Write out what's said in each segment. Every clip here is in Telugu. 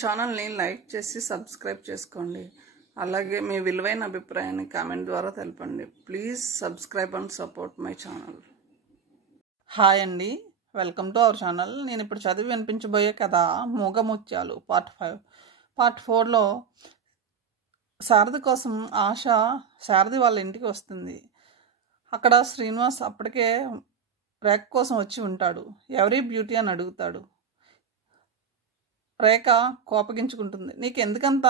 ఛానల్ని లైక్ చేసి సబ్స్క్రైబ్ చేసుకోండి. అలాగే మీ విలువైన అభిప్రాయాన్ని కామెంట్ ద్వారా తెలపండి. Please subscribe and support my channel. Hi అండి, వెల్కమ్ టు అవర్ ఛానల్. నేను ఇప్పుడు చదివి వినిపించబోయే కథ మూగముత్యాలు పార్ట్ 5. పార్ట్ 4లో శారద కోసం ఆశ శారది వాళ్ళ ఇంటికి వస్తుంది. అక్కడ శ్రీనివాస్ అప్పటికే రేఖ కోసం వచ్చి ఉంటాడు. ఎవరీ బ్యూటీ అని అడుగుతాడు. రేఖ కోపగించుకుంటుంది. నీకు ఎందుకంత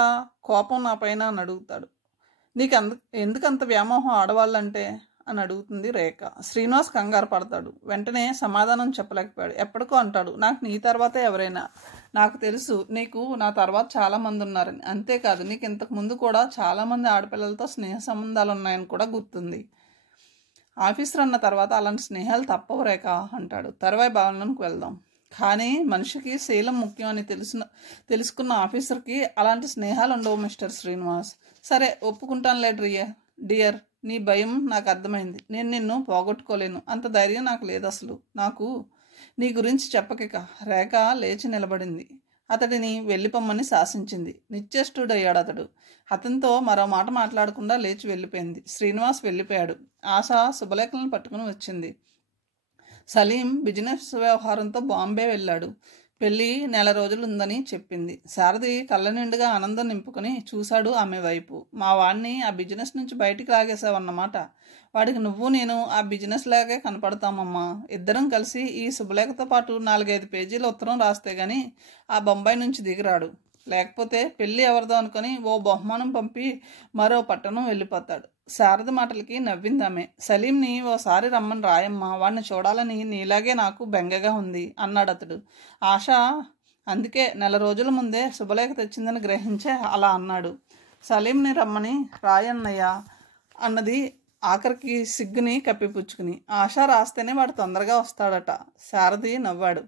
కోపం నా పైన అని అడుగుతాడు. ఎందుకంత వ్యామోహం ఆడవాళ్ళంటే అని అడుగుతుంది రేఖ. శ్రీనివాస్ కంగారు పడతాడు. వెంటనే సమాధానం చెప్పలేకపోయాడు. ఎప్పటికో అంటాడు, నాకు నీ తర్వాతే ఎవరైనా. నాకు తెలుసు నీకు నా తర్వాత చాలామంది ఉన్నారని. అంతేకాదు నీకు ఇంతకు ముందు కూడా చాలామంది ఆడపిల్లలతో స్నేహ సంబంధాలు ఉన్నాయని కూడా గుర్తుంది. ఆఫీసర్ అన్న తర్వాత అలాంటి స్నేహాలు తప్పవు రేఖ అంటాడు. తరువాయి భవనంలోకి వెళ్దాం. కానీ మనిషికి శీలం ముఖ్యం అని తెలుసుకున్న ఆఫీసర్కి అలాంటి స్నేహాలు ఉండవు మిస్టర్ శ్రీనివాస్. సరే ఒప్పుకుంటానులే డియర్. నీ భయం నాకు అర్థమైంది. నేను నిన్ను పోగొట్టుకోలేను. అంత ధైర్యం నాకు లేదు అసలు. నాకు నీ గురించి చెప్పకిక. రేఖ లేచి నిలబడింది. అతడిని వెళ్ళిపోమ్మని శాసించింది. నిశ్చేష్టుడయ్యాడు అతడు. అతనితో మరో మాట మాట్లాడకుండా లేచి వెళ్ళిపోయింది. శ్రీనివాస్ వెళ్ళిపోయాడు. ఆశ శుభలేఖలను పట్టుకుని వచ్చింది. సలీం బిజినెస్ వ్యవహారంతో బాంబే వెళ్ళాడు. పెళ్ళి 1 రోజులు ఉందని చెప్పింది. శారది కళ్ళ నిండుగా ఆనందం నింపుకొని చూశాడు ఆమె వైపు. మా వాడిని ఆ బిజినెస్ నుంచి బయటికి లాగేసావన్నమాట. వాడికి నువ్వు నేను ఆ బిజినెస్ లాగే కనపడతామమ్మా. ఇద్దరం కలిసి ఈ శుభలేఖతో పాటు 4-5 పేజీల ఉత్తరం రాస్తే గాని ఆ బొంబాయి నుంచి దిగిరాడు. లేకపోతే పెళ్ళి ఎవరిదో అనుకుని ఓ బహుమానం పంపి మరో పట్టణం వెళ్ళిపోతాడు. శారద మాటలకి నవ్విందామె. సలీంని ఓసారి రమ్మని రాయమ్మా, వాడిని చూడాలని నీలాగే నాకు బెంగగా ఉంది అన్నాడు అతడు. ఆశ అందుకే 1 రోజుల ముందే శుభలేఖ తెచ్చిందని గ్రహించే అలా అన్నాడు. సలీంని రమ్మని రాయన్నయ్యా అన్నది ఆఖరికి సిగ్గుని కప్పిపుచ్చుకుని. ఆశ రాస్తేనే వాడు తొందరగా వస్తాడట. శారది నవ్వాడు.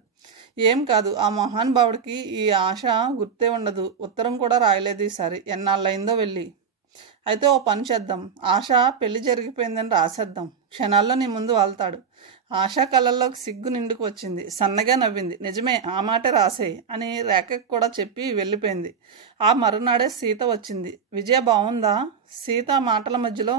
ఏం కాదు, ఆ మహానుభావుడికి ఈ ఆశ గుర్తే ఉండదు. ఉత్తరం కూడా రాయలేదు ఈసారి. ఎన్నాళ్ళయిందో వెళ్ళి. అయితే ఓ పని చేద్దాం. ఆశ పెళ్లి జరిగిపోయిందని రాసేద్దాం. క్షణాల్లో నీ ముందు వాళ్తాడు. ఆశ కళ్ళల్లోకి సిగ్గు నిండుకు వచ్చింది. సన్నగా నవ్వింది. నిజమే, ఆ మాటే రాసేయి అని రేఖకు కూడా చెప్పి వెళ్ళిపోయింది. ఆ మరునాడే సీత వచ్చింది. విజయ బాగుందా? సీత మాటల మధ్యలో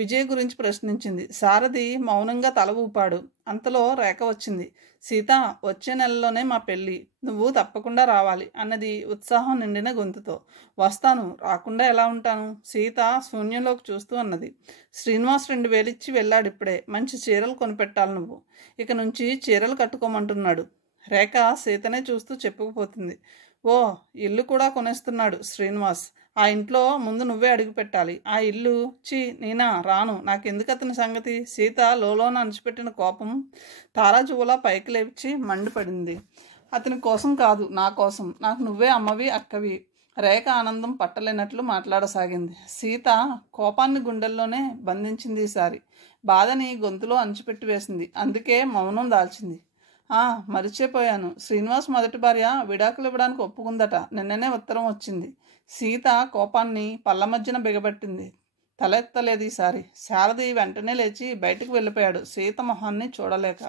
విజయ్ గురించి ప్రశ్నించింది. సారథి మౌనంగా తల ఊపాడు. అంతలో రేఖ వచ్చింది. సీత, వచ్చే నెలలోనే మా పెళ్ళి. నువ్వు తప్పకుండా రావాలి అన్నది ఉత్సాహం నిండిన గొంతుతో. వస్తాను, రాకుండా ఎలా ఉంటాను? సీత శూన్యంలోకి చూస్తూ అన్నది. శ్రీనివాస్ 2,000 ఇచ్చి వెళ్ళాడు ఇప్పుడే. మంచి చీరలు కొనిపెట్టాలి నువ్వు. ఇక నుంచి చీరలు కట్టుకోమంటున్నాడు. రేఖ సీతనే చూస్తూ చెప్పుకుపోతుంది. ఓ, ఇల్లు కూడా కొనేస్తున్నాడు శ్రీనివాస్. ఆ ఇంట్లో ముందు నువ్వే అడుగు పెట్టాలి. ఆ ఇల్లు నేనా రాను. నాకెందుకు అతని సంగతి? సీత లోలోన అణిచిపెట్టిన కోపం తారాజువులా పైకి లేచి మండిపడింది. అతని కోసం కాదు, నా కోసం. నాకు నువ్వే అమ్మవి, అక్కవి. రేఖ ఆనందం పట్టలేనట్లు మాట్లాడసాగింది. సీత కోపాన్ని గుండెల్లోనే బంధించింది. ఈసారి బాధని గొంతులో అణిచిపెట్టి వేసింది. అందుకే మౌనం దాల్చింది. మరిచిపోయాను. శ్రీనివాస్ మొదటి భార్య విడాకులు ఇవ్వడానికి ఒప్పుకుందట. నిన్ననే ఉత్తరం వచ్చింది. సీత కోపాన్ని పళ్ళ మధ్యన బిగబట్టింది. తలెత్తలేదు ఈసారి. శారది వెంటనే లేచి బయటకు వెళ్ళిపోయాడు. సీత మొహాన్ని చూడలేక.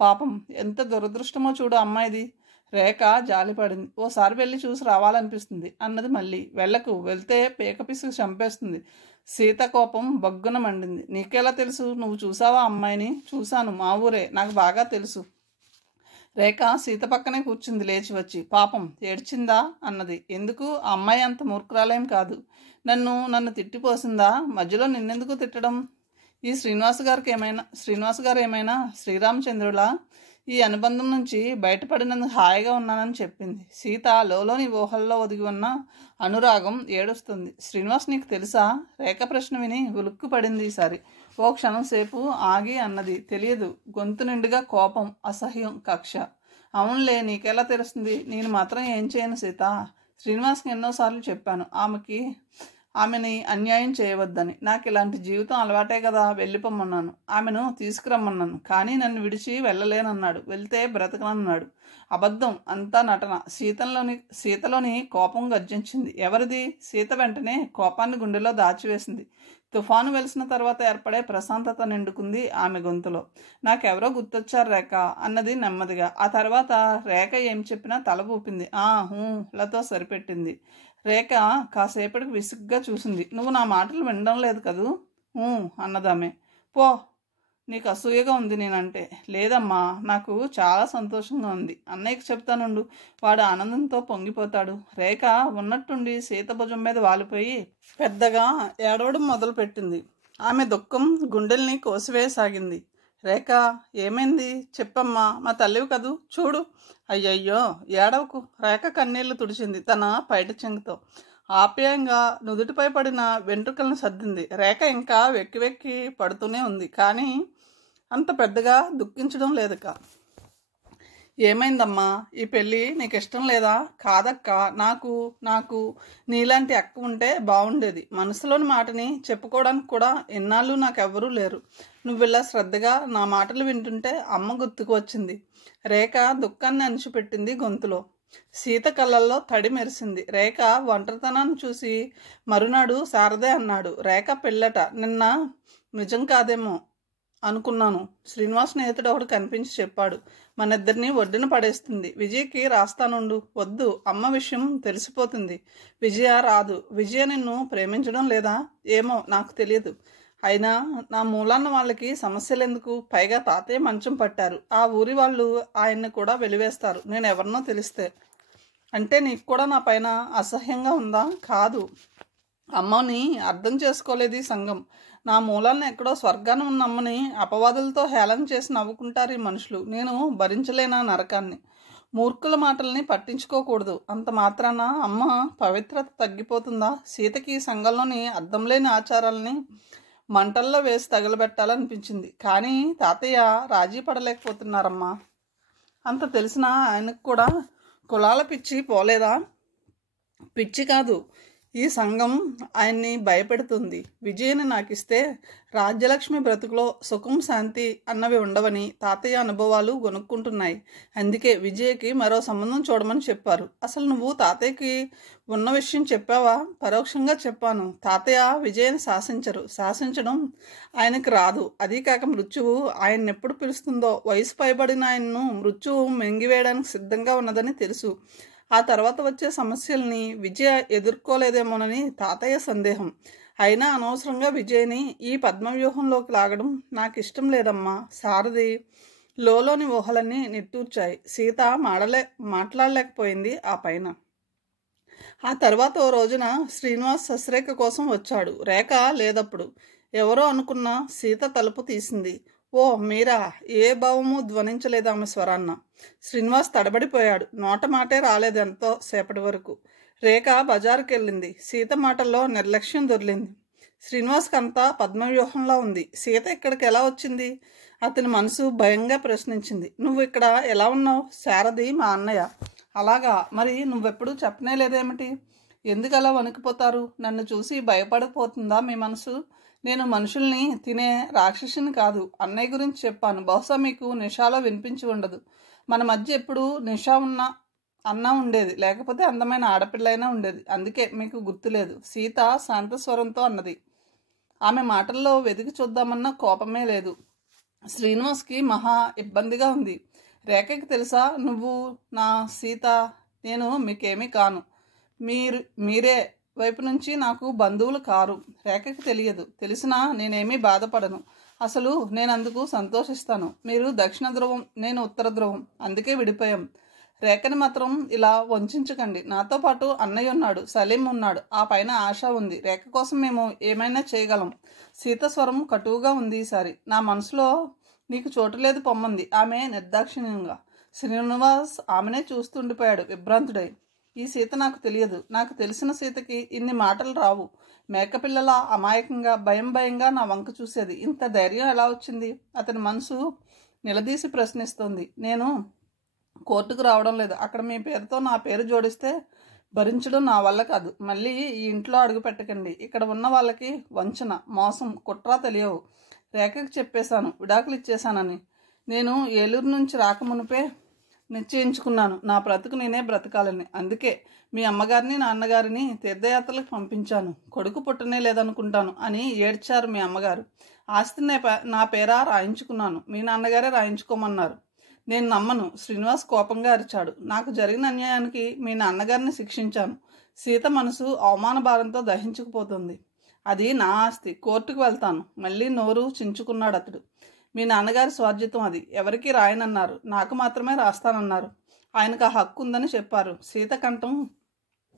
పాపం, ఎంత దురదృష్టమో చూడు అమ్మాయిది. రేఖ జాలిపడింది. ఓసారి వెళ్ళి చూసి రావాలనిపిస్తుంది అన్నది మళ్ళీ. వెళ్ళకు, వెళ్తే పీక పిసుకు చంపేస్తుంది. సీత కోపం బగ్గున మండింది. నీకెలా తెలుసు? నువ్వు చూసావా అమ్మాయిని? చూశాను, మా ఊరే, నాకు బాగా తెలుసు. రేఖ సీత పక్కనే కూర్చుంది లేచి వచ్చి. పాపం, ఏడ్చిందా అన్నది. ఎందుకు? ఆ అమ్మాయి అంత మూర్ఖురాలేం కాదు. నన్ను తిట్టిపోసిందా? మధ్యలో నిన్నెందుకు తిట్టడం? ఈ శ్రీనివాస్ గారు ఏమైనా శ్రీరామచంద్రులా? ఈ అనుబంధం నుంచి బయటపడినందుకు హాయిగా ఉన్నానని చెప్పింది. సీత లోలోని ఊహల్లో ఒదిగి ఉన్న అనురాగం ఏడుస్తుంది. శ్రీనివాస్ నీకు తెలుసా? రేఖ ప్రశ్న విని ఉలుక్కు పడింది. ఈసారి ఓ క్షణం సేపు ఆగి అన్నది. తెలియదు. గొంతు నిండుగా కోపం, అసహ్యం, కక్ష. అవునులే, నీకెలా తెలుస్తుంది? నేను మాత్రం ఏం చేయను సీత. శ్రీనివాస్కి ఎన్నోసార్లు చెప్పాను. ఆమెని అన్యాయం చేయవద్దని. నాకు ఇలాంటి జీవితం అలవాటే కదా, వెళ్ళిపోమన్నాను. ఆమెను తీసుకురమ్మన్నాను, కానీ నన్ను విడిచి వెళ్ళలేనన్నాడు. వెళ్తే బ్రతకనన్నాడు. అబద్ధం, అంతా నటన. సీతలోని కోపం గర్జించింది. ఎవరిది? సీత వెంటనే కోపాన్ని గుండెలో దాచివేసింది. తుఫాను వెలిసిన తర్వాత ఏర్పడే ప్రశాంతత నిండుకుంది ఆమె గొంతులో. నాకెవరో గుర్తొచ్చారు రేఖ అన్నది నెమ్మదిగా. ఆ తర్వాత రేఖ ఏం చెప్పినా తల ఊపింది. లతో సరిపెట్టింది. రేఖ కాసేపటికి విసుగ్గా చూసింది. నువ్వు నా మాటలు వినడం లేదు కదూ? అన్నదామె. పో, నీకు అసూయగా ఉంది నేనంటే. లేదమ్మా, నాకు చాలా సంతోషంగా ఉంది. అన్నయ్యకి చెప్తానుండు, వాడు ఆనందంతో పొంగిపోతాడు. రేఖ ఉన్నట్టుండి సీత భుజం మీద వాలిపోయి పెద్దగా ఏడవడం మొదలుపెట్టింది. ఆమె దుఃఖం గుండెల్ని కోసివేయసాగింది. రేఖ, ఏమైంది చెప్పమ్మా, మా తల్లివి కదూ, చూడు. అయ్యయ్యో, ఏడవకు. రేఖ కన్నీళ్లు తుడిచింది తన పైట చెంగుతో. ఆప్యాయంగా నుదుటిపై పడిన వెంట్రుకలను సర్దింది. రేఖ ఇంకా వెక్కి వెక్కి పడుతూనే ఉంది, కానీ అంత పెద్దగా దుఃఖించడం లేదక్క. ఏమైందమ్మా, ఈ పెళ్ళి నీకు ఇష్టం లేదా? కాదక్క, నాకు నీలాంటి అక్క ఉంటే బాగుండేది. మనసులోని మాటని చెప్పుకోవడానికి కూడా ఎన్నాళ్ళు నాకెవ్వరూ లేరు. నువ్విలా శ్రద్ధగా నా మాటలు వింటుంటే అమ్మ గుర్తుకు వచ్చింది. రేఖ దుఃఖాన్ని అణిచిపెట్టింది గొంతులో. సీత కళ్ళల్లో తడి మెరిసింది. రేఖ ఒంటరితనాన్ని చూసి మరునాడు శారదే అన్నాడు, రేఖ పెళ్ళట నిన్న నిజం కాదేమో అనుకున్నాను. శ్రీనివాస్ స్నేహితుడు ఒకడు కనిపించి చెప్పాడు, మన ఇద్దరిని ఒడ్డున పడేస్తుంది. విజయకి రాస్తానుండు. వద్దు, అమ్మ విషయం తెలిసిపోతుంది. విజయ రాదు. విజయ నిన్ను ప్రేమించడం లేదా? ఏమో, నాకు తెలియదు. అయినా నా మూలాన్న వాళ్ళకి సమస్యలు ఎందుకు? పైగా తాతయ్య మంచం పట్టారు. ఆ ఊరి వాళ్ళు ఆయన్ని కూడా వెలివేస్తారు నేను ఎవరినో తెలిస్తే. అంటే నీకు కూడా నా పైన అసహ్యంగా ఉందా? కాదు, అమ్మని అర్థం చేసుకోలేదు ఈ సంఘం. నా మూలాలను ఎక్కడో స్వర్గాన్ని ఉన్న అమ్మని అపవాదులతో హేళన చేసి నవ్వుకుంటారు ఈ మనుషులు. నేను భరించలేనా నరకాన్ని. మూర్ఖుల మాటల్ని పట్టించుకోకూడదు. అంత మాత్రాన అమ్మ పవిత్రత తగ్గిపోతుందా? సీతకి సంఘంలోని అర్థం లేని ఆచారాలని మంటల్లో వేసి తగలబెట్టాలనిపించింది. కానీ తాతయ్య రాజీ పడలేకపోతున్నారమ్మా. అంత తెలిసినా ఆయనకు కూడా కులాల పిచ్చి పోలేదా? పిచ్చి కాదు, ఈ సంఘం ఆయన్ని భయపెడుతుంది. విజయని నాకిస్తే రాజ్యలక్ష్మి బ్రతుకులో సుఖం శాంతి అన్నవి ఉండవని తాతయ్య అనుభవాలు గొనుక్కుంటున్నాయి. అందుకే విజయకి మరో సంబంధం చూడమని చెప్పారు. అసలు నువ్వు తాతయ్యకి ఉన్న విషయం చెప్పావా? పరోక్షంగా చెప్పాను. తాతయ్య విజయని శాసించడం ఆయనకి రాదు. అదీ కాక మృత్యువు ఆయన ఎప్పుడు పిలుస్తుందో. వయసు పైబడిన ఆయన్ను మృత్యువు మింగివేయడానికి సిద్ధంగా ఉన్నదని తెలుసు. ఆ తర్వాత వచ్చే సమస్యల్ని విజయ ఎదుర్కోలేదేమోనని తాతయ్య సందేహం. అయినా అనవసరంగా విజయని ఈ పద్మవ్యూహంలోకి లాగడం నాకు ఇష్టం లేదమ్మా. సారథి లోలోని ఊహలన్నీ నిట్టూర్చాయి. సీత మాట్లాడలేకపోయింది. ఆ పైన ఆ తర్వాత ఓ రోజున శ్రీనివాస్ శశిరేఖ కోసం వచ్చాడు. రేఖ లేదప్పుడు. ఎవరో అనుకున్న సీత తలుపు తీసింది. ఓ మీరా? ఏ భావము ధ్వనించలేదు ఆమె స్వరాన్న. శ్రీనివాస్ తడబడిపోయాడు. నోట మాటే రాలేదు ఎంతో సేపటి వరకు. రేఖ బజారుకి వెళ్ళింది. సీత మాటల్లో నిర్లక్ష్యం దొర్లింది. శ్రీనివాస్కి అంతా పద్మవ్యూహంలా ఉంది. సీత ఇక్కడికి ఎలా వచ్చింది? అతని మనసు భయంగా ప్రశ్నించింది. నువ్వు ఇక్కడ ఎలా ఉన్నావు? శారది మా అన్నయ్య. అలాగా, మరి నువ్వెప్పుడు చెప్పనే లేదేమిటి? ఎందుకు అలా వణికిపోతారు? నన్ను చూసి భయపడిపోతుందా మీ మనసు? నేను మనుషుల్ని తినే రాక్షసుని కాదు. అన్నయ్య గురించి చెప్పాను. బహుశా మీకు నిషాలో వినిపించి ఉండదు. మన మధ్య ఎప్పుడు నిషా అన్న ఉండేది, లేకపోతే అందమైన ఆడపిల్లైనా ఉండేది. అందుకే మీకు గుర్తులేదు. సీత శాంతస్వరంతో అన్నది. ఆమె మాటల్లో వెతికి చూద్దామన్న కోపమే లేదు. శ్రీనివాస్కి మహా ఇబ్బందిగా ఉంది. రేఖకి తెలుసా నువ్వు నా సీత? నేను మీకేమీ కాను. మీరే వైపు నుంచి నాకు బంధువులు కారు. రేఖకి తెలియదు. తెలిసినా నేనేమీ బాధపడను. అసలు నేనందుకు సంతోషిస్తాను. మీరు దక్షిణ ధ్రువం, నేను ఉత్తర ధ్రువం. అందుకే విడిపోయాం. రేఖని మాత్రం ఇలా వంచకండి. నాతో పాటు అన్నయ్య ఉన్నాడు, సలీం ఉన్నాడు, ఆ పైన ఆశ ఉంది. రేఖ కోసం మేము ఏమైనా చేయగలం. సీత స్వరం కటువుగా ఉంది ఈసారి. నా మనసులో నీకు చోటు లేదు పొమ్మంది ఆమె నిర్దాక్షిణ్యంగా. శ్రీనివాస్ ఆమెనే చూస్తుండిపోయాడు విభ్రాంతుడై. ఈ సీత నాకు తెలియదు. నాకు తెలిసిన సీతకి ఇన్ని మాటలు రావు. మేకపిల్లలా అమాయకంగా భయంగా నా వంక చూసేది. ఇంత ధైర్యం ఎలా వచ్చింది? అతని మనసు నిలదీసి ప్రశ్నిస్తోంది. నేను కోర్టుకు రావడం లేదు. అక్కడ మీ పేరుతో నా పేరు జోడిస్తే భరించడం నా వల్ల కాదు. మళ్ళీ ఈ ఇంట్లో అడుగు పెట్టకండి. ఇక్కడ ఉన్న వాళ్ళకి వంచన, మోసం, కుట్ర తెలియవు. రేఖకి చెప్పేశాను విడాకులు ఇచ్చేశానని. నేను ఏలూరు నుంచి రాకమునిపే నిశ్చయించుకున్నాను నా బ్రతుకు నేనే బ్రతకాలని. అందుకే మీ అమ్మగారిని నాన్నగారిని తీర్థయాత్రలకు పంపించాను. కొడుకు పుట్టనే లేదనుకుంటాను అని ఏడ్చారు మీ అమ్మగారు. ఆస్తిని నా పేరా రాయించుకున్నాను. మీ నాన్నగారే రాయించుకోమన్నారు. నేను నమ్మను. శ్రీనివాస్ కోపంగా అరిచాడు. నాకు జరిగిన అన్యాయానికి మీ నాన్నగారిని శిక్షించాను. సీత మనసు అవమాన భారంతో దహించుకుపోతుంది. అది నా ఆస్తి. కోర్టుకు వెళ్తాను. మళ్ళీ నోరు చించుకున్నాడు అతడు. మీ నాన్నగారి స్వార్జితం అది. ఎవరికి రాయనన్నారు. నాకు మాత్రమే రాస్తానన్నారు. ఆయనకు ఆ హక్కు ఉందని చెప్పారు. సీత కంఠం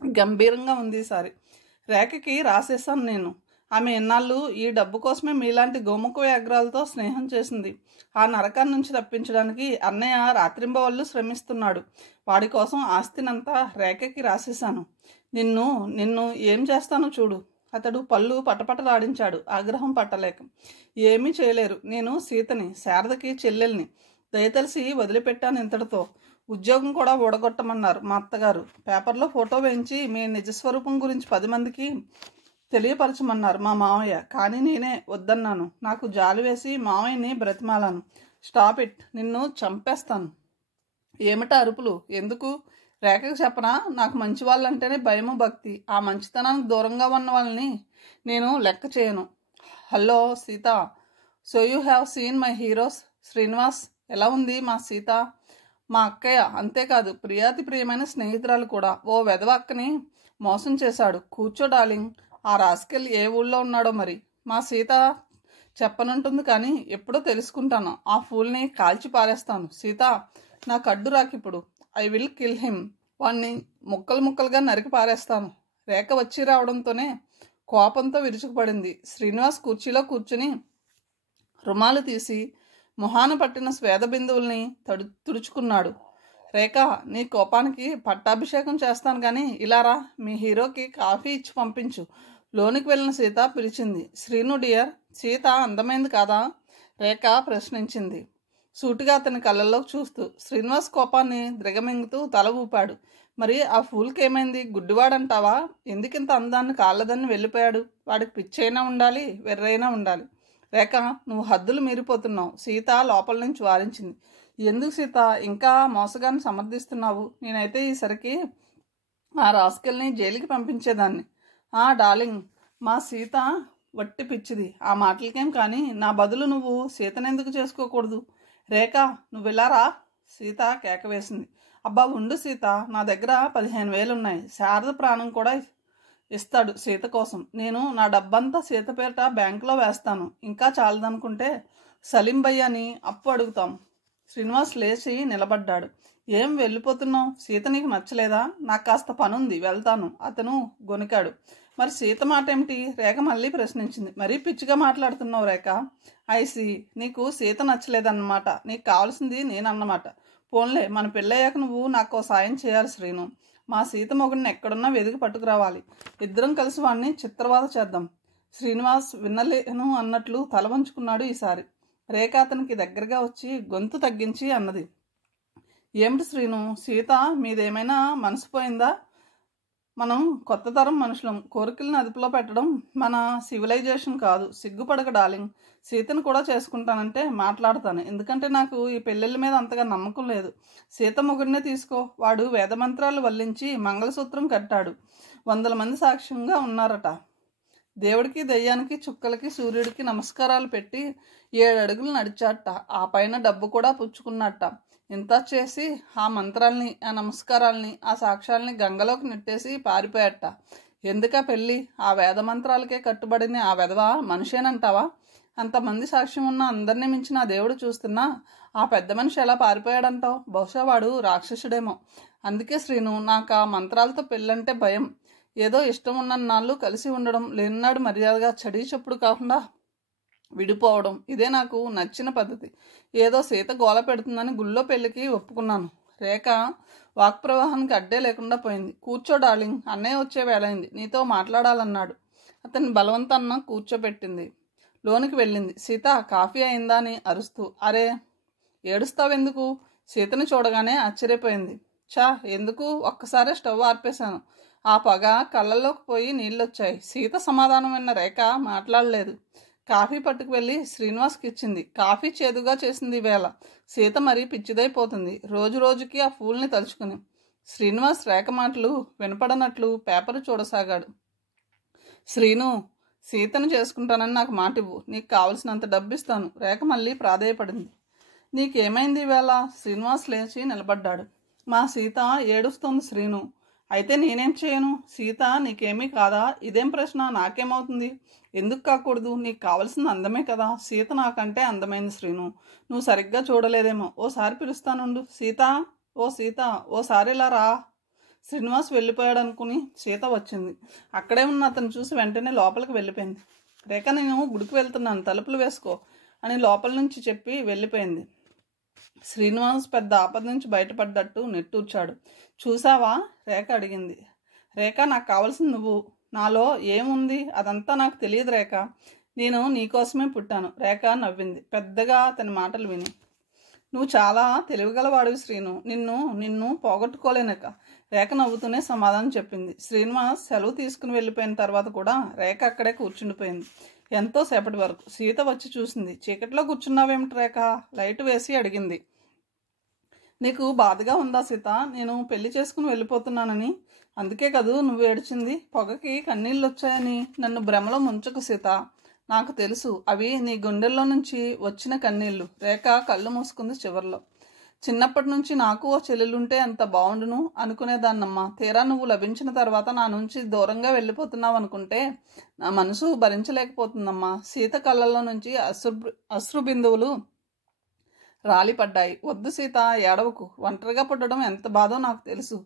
గంభీరంగా ఉంది ఈసారి. రేఖకి రాసేస్తాను నేను. ఆమె ఎన్నాళ్ళు ఈ డబ్బు కోసమే మీలాంటి గోముఖ వ్యాఘ్రాలతో స్నేహం చేసింది. ఆ నరకాన్ని నుంచి తప్పించడానికి అన్నయ్య రాత్రింబవళ్ళు శ్రమిస్తున్నాడు. వాడి కోసం ఆస్తినంతా రేఖకి రాసేశాను. నిన్ను ఏం చేస్తానో చూడు. అతడు పళ్ళు పటపటలాడించాడు ఆగ్రహం పట్టలేక. ఏమీ చేయలేరు. నేను సీతని, శారదకి చెల్లెల్ని. దయతలిసి వదిలిపెట్టాను ఇంతటితో. ఉద్యోగం కూడా ఊడగొట్టమన్నారు మా అత్తగారు. పేపర్లో ఫోటో వేయించి మీ నిజస్వరూపం గురించి 10 మందికి తెలియపరచమన్నారు మా మామయ్య. కానీ నేనే వద్దన్నాను. నాకు జాలి వేసి మామయ్యని బ్రతిమాలాను. స్టాప్ ఇట్, నిన్ను చంపేస్తాను. ఏమిటా అరుపులు? ఎందుకు? రేఖకు చెప్పనా? నాకు మంచి వాళ్ళంటేనే భయము, భక్తి. ఆ మంచితనానికి దూరంగా ఉన్న వాళ్ళని నేను లెక్క చేయను. Hello Sita, so you have seen my heroes. Srinivas ఎలా ఉంది మా సీత? మా అక్కయ్య. అంతేకాదు ప్రియాతి ప్రియమైన స్నేహితురాలు కూడా. ఓ వెధవ అక్కని మోసం చేశాడు. కూర్చో డార్లింగ్. ఆ రాస్కెల్ ఏ ఊళ్ళో ఉన్నాడో మరి. మా సీత చెప్పనంటుంది కానీ ఎప్పుడో తెలుసుకుంటాను. ఆ ఫూల్ని కాల్చి పారేస్తాను. సీత నాకు అడ్డు రాకిప్పుడు. I will kill him. వాణ్ణి ముక్కలు ముక్కలుగా నరికి పారేస్తాను. రేఖ వచ్చి రావడంతోనే కోపంతో విరుచుకుపడింది. శ్రీనివాస్ కుర్చీలో కూర్చుని రుమాలు తీసి మొహాన పట్టిన స్వేద బిందువుల్ని తుడుచుకున్నాడు. రేఖ, నీ కోపానికి పట్టాభిషేకం చేస్తాను కానీ ఇలారా, మీ హీరోకి కాఫీ ఇచ్చి పంపించు. లోనికి వెళ్ళిన సీత పిలిచింది. శ్రీను డియర్, సీత అందమైంది కాదా? రేఖ ప్రశ్నించింది సూటిగా అతని కళ్ళల్లోకి చూస్తూ. శ్రీనివాస్ కోపాన్ని దిగమింగుతూ తల ఊపాడు. మరి ఆ ఫూల్కి ఏమైంది? గుడ్డివాడంటావా? ఎందుకింత అందాన్ని కాళ్ళదని వెళ్ళిపోయాడు? వాడికి పిచ్చైనా ఉండాలి, వెర్రైనా ఉండాలి. రేఖ, నువ్వు హద్దులు మీరిపోతున్నావు. సీత లోపల నుంచి వారించింది. ఎందుకు సీత ఇంకా మోసగాన్ని సమర్థిస్తున్నావు? నేనైతే ఈసరికి ఆ రాస్కెల్ని జైలుకి పంపించేదాన్ని. డార్లింగ్, మా సీత వట్టి పిచ్చిది. ఆ మాటలకేం కానీ నా బదులు నువ్వు సీతనెందుకు చేసుకోకూడదు? రేఖ, నువ్వు వెళ్ళారా? సీత కేక వేసింది. అబ్బా ఉండు సీత, నా దగ్గర 15,000 ఉన్నాయి. శారద ప్రాణం కూడా ఇస్తాడు సీత కోసం. నేను నా డబ్బంతా సీత పేరిట బ్యాంకులో వేస్తాను. ఇంకా చాలదనుకుంటే సలీం భయ్యాని అప్పు అడుగుతాం. శ్రీనివాస్ లేచి నిలబడ్డాడు. ఏం వెళ్ళిపోతున్నావు? సీత నీకు నచ్చలేదా? నాకు కాస్త పనుంది, వెళ్తాను. అతను గొనికాడు. మరి సీత మాట ఏమిటి? రేఖ మళ్ళీ ప్రశ్నించింది. మరీ పిచ్చిగా మాట్లాడుతున్నావు రేఖ. ఐసి, నీకు సీత నచ్చలేదన్నమాట. నీకు కావాల్సింది నేనన్నమాట. పోన్లే, మన పెళ్ళయ్యాక నువ్వు నాకు సాయం చేయాలి శ్రీను. మా సీత మొగుడిని ఎక్కడున్నా వెతికి పట్టుకురావాలి. ఇద్దరం కలిసి వాడిని చిత్రవాద చేద్దాం. శ్రీనివాస్ వినలేను అన్నట్లు తల వంచుకున్నాడు ఈసారి. రేఖ అతనికి దగ్గరగా వచ్చి గొంతు తగ్గించి అన్నది. ఏమిటి శ్రీను, సీత మీదేమైనా మనసుపోయిందా? మనం కొత్త తరం మనుషులం. కోరికలను అదుపులో పెట్టడం మన సివిలైజేషన్ కాదు. సిగ్గుపడక డార్లింగ్. సీతను కూడా చేసుకుంటానంటే మాట్లాడతాను. ఎందుకంటే నాకు ఈ పెళ్ళిళ్ళ మీద అంతగా నమ్మకం లేదు. సీత మొగుడినే తీసుకో. వాడు వేదమంత్రాలు వల్లించి మంగళసూత్రం కట్టాడు. 100 మంది సాక్ష్యంగా ఉన్నారట. దేవుడికి, దెయ్యానికి, చుక్కలకి, సూర్యుడికి నమస్కారాలు పెట్టి 7 అడుగులు నడిచాట. ఆ పైన డబ్బు కూడా పుచ్చుకున్నట్ట. ఇంత చేసి ఆ మంత్రాల్ని, ఆ నమస్కారాల్ని, ఆ సాక్ష్యాల్ని గంగలోకి నెట్టేసి పారిపోయాట. ఎందుక పెళ్ళి? ఆ వేద మంత్రాలకే కట్టుబడిన ఆ వెధవ మనిషేనంటావా? అంతమంది సాక్ష్యం ఉన్న అందరినీ మించిన ఆ దేవుడు చూస్తున్నా ఆ పెద్ద మనిషి ఎలా పారిపోయాడంటావు? బహుశా వాడు రాక్షసుడేమో. అందుకే శ్రీను, నాకు ఆ మంత్రాలతో పెళ్ళంటే భయం. ఏదో ఇష్టం ఉన్న నాళ్ళు కలిసి ఉండడం, లేనినాడు మర్యాదగా చడి చెప్పుడు కాకుండా విడిపోవడం, ఇదే నాకు నచ్చిన పద్ధతి. ఏదో సీత గోల పెడుతుందని గుళ్ళో పెళ్ళికి ఒప్పుకున్నాను. రేఖ వాక్ ప్రవాహానికి అడ్డే లేకుండా పోయింది. కూర్చో డార్లింగ్, అన్నయ్య వచ్చే వేళైంది, నీతో మాట్లాడాలన్నాడు. అతన్ని బలవంతాన్న కూర్చోబెట్టింది. లోనికి వెళ్ళింది. సీత కాఫీ అయిందా అని అరుస్తూ. అరే ఏడుస్తావెందుకు? సీతని చూడగానే ఆశ్చర్యపోయింది. చా ఎందుకు, ఒక్కసారే స్టవ్ ఆర్పేశాను. ఆ పొగ కళ్ళల్లోకి పోయి నీళ్ళొచ్చాయి. సీత సమాధానం విన్న రేఖ మాట్లాడలేదు. కాఫీ పట్టుకు వెళ్ళి శ్రీనివాస్కి ఇచ్చింది. కాఫీ చేదుగా చేసింది ఈవేళ. సీత మరీ పిచ్చిదైపోతుంది రోజు రోజుకి ఆ ఫూల్ని తలుచుకుని. శ్రీనివాస్ రేఖ మాటలు వినపడనట్లు పేపరు చూడసాగాడు. శ్రీను, సీతను చేసుకుంటానని నాకు మాట ఇవ్వు. నీకు కావలసినంత డబ్బిస్తాను. రేఖ మళ్ళీ ప్రాధేయపడింది. నీకేమైంది ఈవేళ? శ్రీనివాస్ లేచి నిలబడ్డాడు. మా సీత ఏడుస్తోంది శ్రీను. అయితే నేనేం చేయను? సీత నీకేమీ కాదా? ఇదేం ప్రశ్న? నాకేమవుతుంది? ఎందుకు కాకూడదు? నీకు కావలసింది అందమే కదా. సీత నాకంటే అందమైంది శ్రీను. నువ్వు సరిగ్గా చూడలేదేమో. ఓసారి పిలుస్తానుండు. సీత, ఓ సీత, ఓసారి ఇలా రా. శ్రీనివాస్ వెళ్ళిపోయాడు అనుకుని సీత వచ్చింది. అక్కడే ఉన్న అతను చూసి వెంటనే లోపలికి వెళ్ళిపోయింది. రేఖ, నేను గుడికి వెళ్తున్నాను, తలుపులు వేసుకో అని లోపల నుంచి చెప్పి వెళ్ళిపోయింది. శ్రీనివాస్ పెద్ద ఆపద నుంచి బయటపడ్డట్టు నిట్టూర్చాడు. చూసావా? రేఖ అడిగింది. రేఖ, నాకు కావాల్సింది నువ్వు. నాలో ఏముంది అదంతా నాకు తెలియదు రేఖ. నేను నీకోసమే పుట్టాను. రేఖ నవ్వింది పెద్దగా అతని మాటలు విని. నువ్వు చాలా తెలివిగలవాడివి శ్రీను. నిన్ను పోగొట్టుకోలేనక. రేఖ నవ్వుతూనే సమాధానం చెప్పింది. శ్రీనివాస్ సెలవు తీసుకుని వెళ్ళిపోయిన తర్వాత కూడా రేఖ అక్కడే కూర్చుండిపోయింది ఎంతో సేపటి వరకు. సీత వచ్చి చూసింది. చీకట్లో కూర్చున్నావేమిటి రేఖ? లైట్ వేసి అడిగింది. నీకు బాధగా ఉందా సీత? నేను పెళ్లి చేసుకుని వెళ్ళిపోతున్నానని. అందుకే కదూ నువ్వు ఏడ్చింది. పొగకి కన్నీళ్ళు వచ్చాయని నన్ను భ్రమలో ముంచకు సీత. నాకు తెలుసు అవి నీ గుండెల్లో నుంచి వచ్చిన కన్నీళ్ళు. రేఖ కళ్ళు మూసుకుంది చివర్లో. చిన్నప్పటి నుంచి నాకు ఓ చెల్లెలుంటే ఎంత బాగుండును అనుకునేదాన్నమ్మా. తీరా నువ్వు లభించిన తర్వాత నా నుంచి దూరంగా వెళ్ళిపోతున్నావు అనుకుంటే నా మనసు భరించలేకపోతుందమ్మా. సీత కళ్ళల్లో నుంచి అశ్రు బిందువులు రాలిపడ్డాయి. వద్దు సీత, ఏడవకు. ఒంటరిగా పుట్టడం ఎంత బాధో నాకు తెలుసు.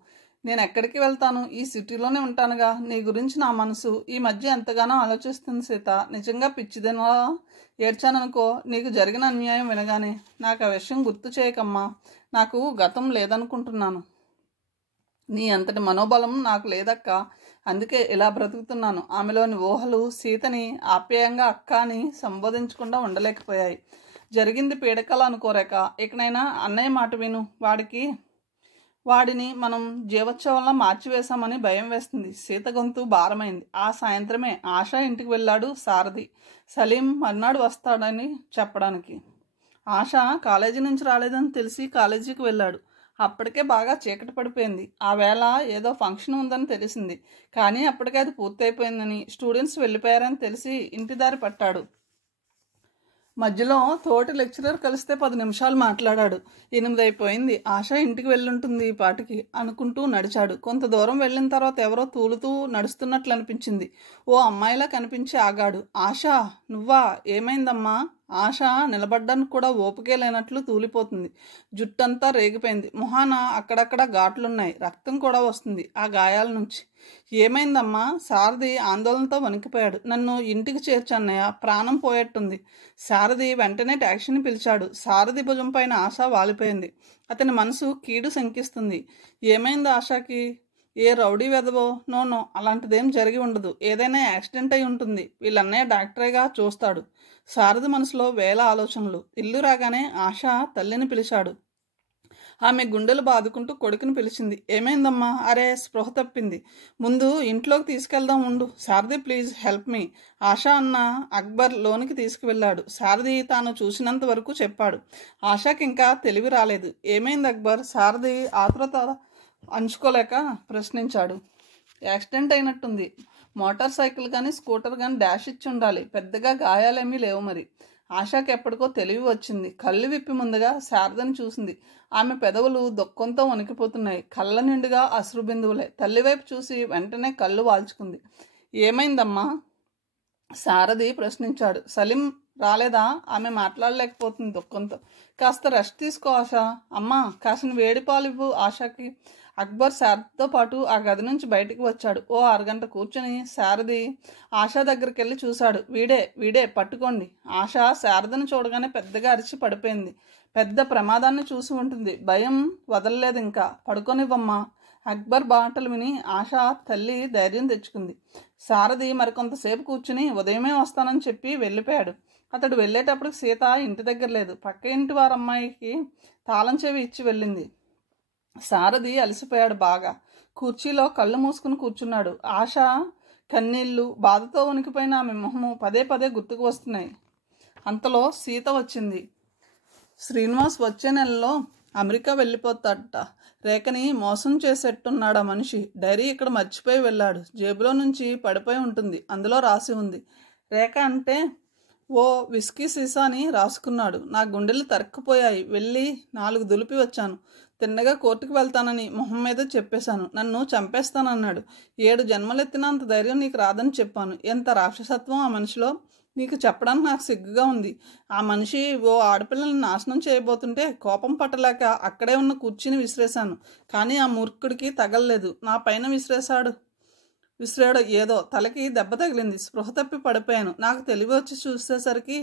నేను ఎక్కడికి వెళ్తాను? ఈ సిటీలోనే ఉంటానుగా. నీ గురించి నా మనసు ఈ మధ్య ఎంతగానో ఆలోచిస్తుంది సీత. నిజంగా పిచ్చిదేనా ఏడ్చాననుకో. నీకు జరిగిన అన్యాయం వినగానే. నాకు ఆ విషయం గుర్తు చేయకమ్మా. నాకు గతం లేదనుకుంటున్నాను. నీ అంతటి మనోబలం నాకు లేదక్క. అందుకే ఇలా బ్రతుకుతున్నాను. ఆమెలోని ఊహలు సీతని ఆప్యాయంగా అక్క అని సంబోధించకుండా ఉండలేకపోయాయి. జరిగింది పీడకల అనుకోరేక. ఇకనైనా అన్నయ్య మాట విను. వాడిని మనం జీవోత్సవంలో మార్చివేశామని భయం వేస్తుంది. సీత గొంతు భారమైంది. ఆ సాయంత్రమే ఆశ ఇంటికి వెళ్ళాడు సారథి. సలీం మర్నాడు వస్తాడని చెప్పడానికి. ఆశ కాలేజీ నుంచి రాలేదని తెలిసి కాలేజీకి వెళ్ళాడు. అప్పటికే బాగా చీకటి పడిపోయింది. ఆ వేళ ఏదో ఫంక్షన్ ఉందని తెలిసింది. కానీ అప్పటికే అది పూర్తయిపోయిందని, స్టూడెంట్స్ వెళ్ళిపోయారని తెలిసి ఇంటి దారి పట్టాడు. మధ్యలో తోటి లెక్చరర్ కలిస్తే 10 నిమిషాలు మాట్లాడాడు. 8 అయిపోయింది. ఆశ ఇంటికి వెళ్ళుంటుంది ఈ పాటికి అనుకుంటూ నడిచాడు. కొంత దూరం వెళ్ళిన తర్వాత ఎవరో తూలుతూ నడుస్తున్నట్లు అనిపించింది. ఓ అమ్మాయిలా కనిపించి ఆగాడు. ఆశ, నువ్వా? ఏమైందమ్మా? ఆశ నిలబడ్డానికి కూడా ఓపికే లేనట్లు తూలిపోతుంది. జుట్టంతా రేగిపోయింది. మొహాన అక్కడక్కడ ఘాట్లున్నాయి. రక్తం కూడా వస్తుంది ఆ గాయాల నుంచి. ఏమైందమ్మా? సారథి ఆందోళనతో వణికిపోయాడు. నన్ను ఇంటికి చేర్చన్నయ్య, ప్రాణం పోయేట్టుంది. సారథి వెంటనే టాక్సీని పిలిచాడు. సారథి భుజం పైన ఆశ వాలిపోయింది. అతని మనసు కీడు శంకిస్తుంది. ఏమైంది ఆశకి? ఏ రౌడీ వెదవో? నో, అలాంటిదేం జరిగి ఉండదు. ఏదైనా యాక్సిడెంట్ అయి ఉంటుంది. వీళ్ళన్నయ్య డాక్టరేగా చూస్తాడు. సారథి మనసులో వేల ఆలోచనలు. ఇల్లు రాగానే ఆశ తల్లిని పిలిచాడు. ఆమె గుండెలు బాదుకుంటూ కొడుకుని పిలిచింది. ఏమైందమ్మా? అరే, స్పృహ తప్పింది. ముందు ఇంట్లోకి తీసుకెళ్దాం ఉండు. సారథి, ప్లీజ్ హెల్ప్ మీ. ఆశా అన్న అక్బర్ లోనికి తీసుకువెళ్ళాడు. సారథి తాను చూసినంత వరకు చెప్పాడు. ఆశాకి ఇంకా తెలివి రాలేదు. ఏమైంది అక్బర్? సారథి ఆతురత అంచుకోలేక ప్రశ్నించాడు. యాక్సిడెంట్ అయినట్టుంది. మోటార్ సైకిల్ కానీ స్కూటర్ కానీ డాష్ ఇచ్చి ఉండాలి. పెద్దగా గాయాలేమీ లేవు మరి. ఆశాకి ఎప్పటికో తెలివి వచ్చింది. కళ్ళు విప్పి ముందుగా శారదని చూసింది. ఆమె పెదవులు దుఃఖంతో వణికిపోతున్నాయి. కళ్ళ నిండుగా అశ్రు బిందువులే. తల్లివైపు చూసి వెంటనే కళ్ళు వాల్చుకుంది. ఏమైందమ్మా? సారథి ప్రశ్నించాడు. సలీం రాలేదా? ఆమె మాట్లాడలేకపోతుంది దుఃఖంతో. కాస్త రెస్ట్ తీసుకో ఆశ. అమ్మా, కాసిన వేడి పాలు ఇవ్వు ఆశకి. అక్బర్ శారథితో పాటు ఆ గది నుంచి బయటికి వచ్చాడు. ఓ అరగంట కూర్చొని శారథి ఆశా దగ్గరికి వెళ్ళి చూశాడు. వీడే పట్టుకోండి. ఆశ శారథిని చూడగానే పెద్దగా అరిచి పడిపోయింది. పెద్ద ప్రమాదాన్ని చూసి ఉంటుంది. భయం వదలలేదు ఇంకా. పడుకోనివ్వమ్మా. అక్బర్ బాటలు విని ఆశ తల్లి ధైర్యం తెచ్చుకుంది. సారథి మరికొంతసేపు కూర్చుని ఉదయమే వస్తానని చెప్పి వెళ్ళిపోయాడు. అతడు వెళ్ళేటప్పుడు సీత ఇంటి దగ్గర లేదు. పక్క ఇంటి వారమ్మాయికి తాళం చెవి ఇచ్చి వెళ్ళింది. సారథి అలసిపోయాడు బాగా. కుర్చీలో కళ్ళు మూసుకుని కూర్చున్నాడు. ఆశ కన్నీళ్లు, బాధతో వణికిపోయిన ఆమె మొహము పదే పదే గుర్తుకు వస్తున్నాయి. అంతలో సీత వచ్చింది. శ్రీనివాస్ వచ్చే నెలలో అమెరికా వెళ్ళిపోతాడట. రేఖని మోసం చేసేట్టున్నాడు ఆ మనిషి. డైరీ ఇక్కడ మర్చిపోయి వెళ్ళాడు. జేబులో నుంచి పడిపోయి ఉంటుంది. అందులో రాసి ఉంది. రేఖ అంటే ఓ విస్కీ సీసా అని రాసుకున్నాడు. నా గుండెలు తరుక్కుపోయాయి. వెళ్ళి 4 దులిపి వచ్చాను. తిన్నగా కోర్టుకు వెళ్తానని మొహం మీద చెప్పేశాను. నన్ను చంపేస్తానన్నాడు. 7 జన్మలెత్తినంత ధైర్యం నీకు రాదని చెప్పాను. ఎంత రాక్షసత్వం ఆ మనిషిలో! నీకు చెప్పడానికి నాకు సిగ్గుగా ఉంది. ఆ మనిషి ఓ ఆడపిల్లని నాశనం చేయబోతుంటే కోపం పట్టలేక అక్కడే ఉన్న కుర్చీని విసిరేశాను. కానీ ఆ మూర్ఖుడికి తగలలేదు. నా పైన విసిరాడు. ఏదో తలకి దెబ్బ తగిలింది. స్పృహ తప్పి పడిపోయాను. నాకు తెలివి వచ్చి చూసేసరికి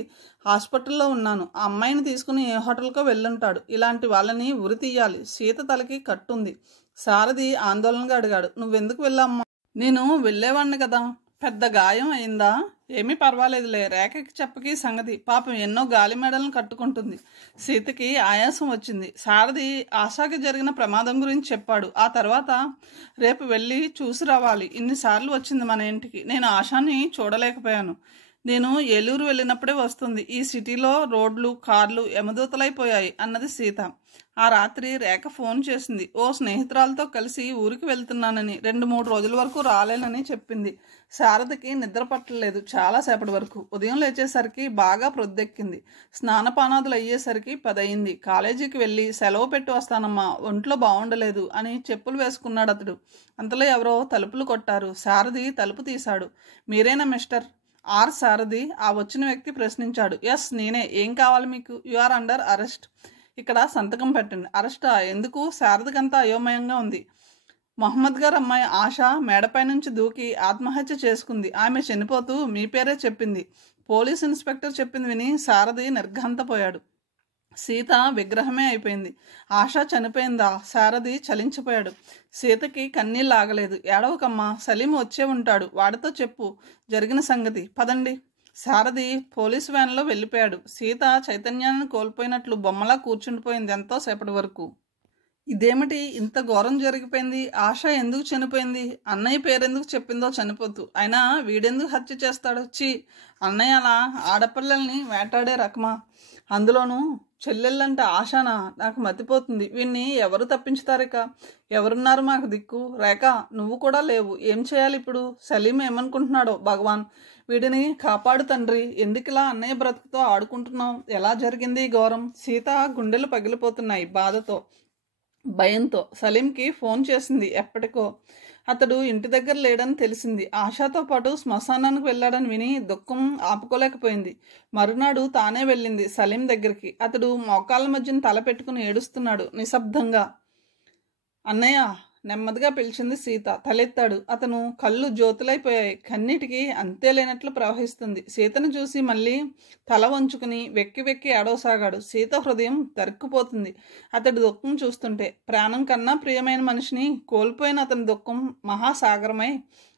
హాస్పిటల్లో ఉన్నాను. ఆ అమ్మాయిని తీసుకుని ఏ హోటల్కో వెళ్ళుంటాడు. ఇలాంటి వాళ్ళని ఉరి తీయాలి. సీత తలకి కట్టుంది. సారథి ఆందోళనగా అడిగాడు, నువ్వెందుకు వెళ్ళామ్మా? నేను వెళ్ళేవాడిని కదా. పెద్ద గాయం అయిందా? ఏమీ పర్వాలేదులే. రేఖకి చెప్పకి సంగతి. పాపం ఎన్నో గాలి మెడలను కట్టుకుంటుంది. సీతకి ఆయాసం వచ్చింది. సారథి ఆశాకి జరిగిన ప్రమాదం గురించి చెప్పాడు. ఆ తర్వాత రేపు వెళ్ళి చూసి రావాలి. ఇన్నిసార్లు వచ్చింది మన ఇంటికి. నేను ఆశాని చూడలేకపోయాను. నేను ఏలూరు వెళ్ళినప్పుడే వస్తుంది. ఈ సిటీలో రోడ్లు, కార్లు యమదూతలైపోయాయి అన్నది సీత. ఆ రాత్రి రేఖ ఫోన్ చేసింది. ఓ స్నేహితురాలతో కలిసి ఊరికి వెళ్తున్నానని, 2-3 రోజుల వరకు రాలేనని చెప్పింది. శారదకి నిద్ర పట్టలేదు చాలాసేపటి వరకు. ఉదయం లేచేసరికి బాగా ప్రొద్దెక్కింది. స్నానపానాదులు అయ్యేసరికి 10 అయింది. కాలేజీకి వెళ్ళి సెలవు పెట్టి వస్తానమ్మా, ఒంట్లో బాగుండలేదు అని చెప్పులు వేసుకున్నాడు అతడు. అంతలో ఎవరో తలుపులు కొట్టారు. శారది తలుపు తీశాడు. మీరేనా మిస్టర్ ఆర్ సారథి? ఆ వచ్చిన వ్యక్తి ప్రశ్నించాడు. ఎస్ నేనే. ఏం కావాలి మీకు? You are under arrest. ఇక్కడ సంతకం పెట్టండి. అరెస్టా? ఎందుకు? శారదకంతా అయోమయంగా ఉంది. మహమ్మద్ గారు అమ్మాయి ఆశ మేడపై నుంచి దూకి ఆత్మహత్య చేసుకుంది. ఆమె చనిపోతూ మీ పేరే చెప్పింది. పోలీస్ ఇన్స్పెక్టర్ చెప్పింది విని సారథి నిర్ఘాంతపోయాడు. సీత విగ్రహమే అయిపోయింది. ఆశ చనిపోయిందా? సారథి చలించిపోయాడు. సీతకి కన్నీళ్ళు ఆగలేదు. ఏడవకమ్మా, సలీం వచ్చే ఉంటాడు. వాడితో చెప్పు జరిగిన సంగతి. పదండి. సారథి పోలీసు వ్యాన్లో వెళ్ళిపోయాడు. సీత చైతన్యాన్ని కోల్పోయినట్లు బొమ్మలా కూర్చుండిపోయింది ఎంతో సేపటి వరకు. ఇదేమిటి ఇంత ఘోరం జరిగిపోయింది? ఆశ ఎందుకు చనిపోయింది? అన్నయ్య పేరెందుకు చెప్పిందో చనిపోతూ. అయినా వీడెందుకు హత్య చేస్తాడు? ఛీ, అన్నయ్య అలా ఆడపిల్లల్ని వేటాడే రకమా? అందులోనూ చెల్లెళ్ళంటే ఆశనా? నాకు మతిపోతుంది. వీడిని ఎవరు తప్పించుతారిక? ఎవరున్నారు మాకు దిక్కు? రేఖ, నువ్వు కూడా లేవు. ఏం చేయాలి ఇప్పుడు? సలీం ఏమనుకుంటున్నాడో భగవాన్. వీడిని కాపాడు తండ్రి. ఎందుకిలా అన్నయ్య బ్రతుకుతో ఆడుకుంటున్నావు? ఎలా జరిగింది ఈ ఘోరం? సీత గుండెలు పగిలిపోతున్నాయి బాధతో, భయంతో. సలీంకి ఫోన్ చేసింది ఎప్పటికో. అతడు ఇంటి దగ్గర లేడని తెలిసింది. ఆశాతో పాటు శ్మశానానికి వెళ్ళాడని విని దుఃఖం ఆపుకోలేకపోయింది. మరునాడు తానే వెళ్ళింది సలీం దగ్గరికి. అతడు మోకాళ్ళ మధ్యన తల పెట్టుకుని ఏడుస్తున్నాడు నిశ్శబ్దంగా. అన్నయ్య, నెమ్మదిగా పిలిచింది సీత. తలెత్తాడు. అతను కళ్ళు జ్యోతులైపోయాయి. కన్నీటికి అంతే లేనట్లు ప్రవహిస్తుంది. సీతను చూసి మళ్ళీ తల వంచుకుని వెక్కి వెక్కి ఏడవసాగాడు. సీత హృదయం తరుక్కుపోతుంది అతడి దుఃఖం చూస్తుంటే. ప్రాణం కన్నా ప్రియమైన మనిషిని కోల్పోయిన అతని దుఃఖం మహాసాగరమై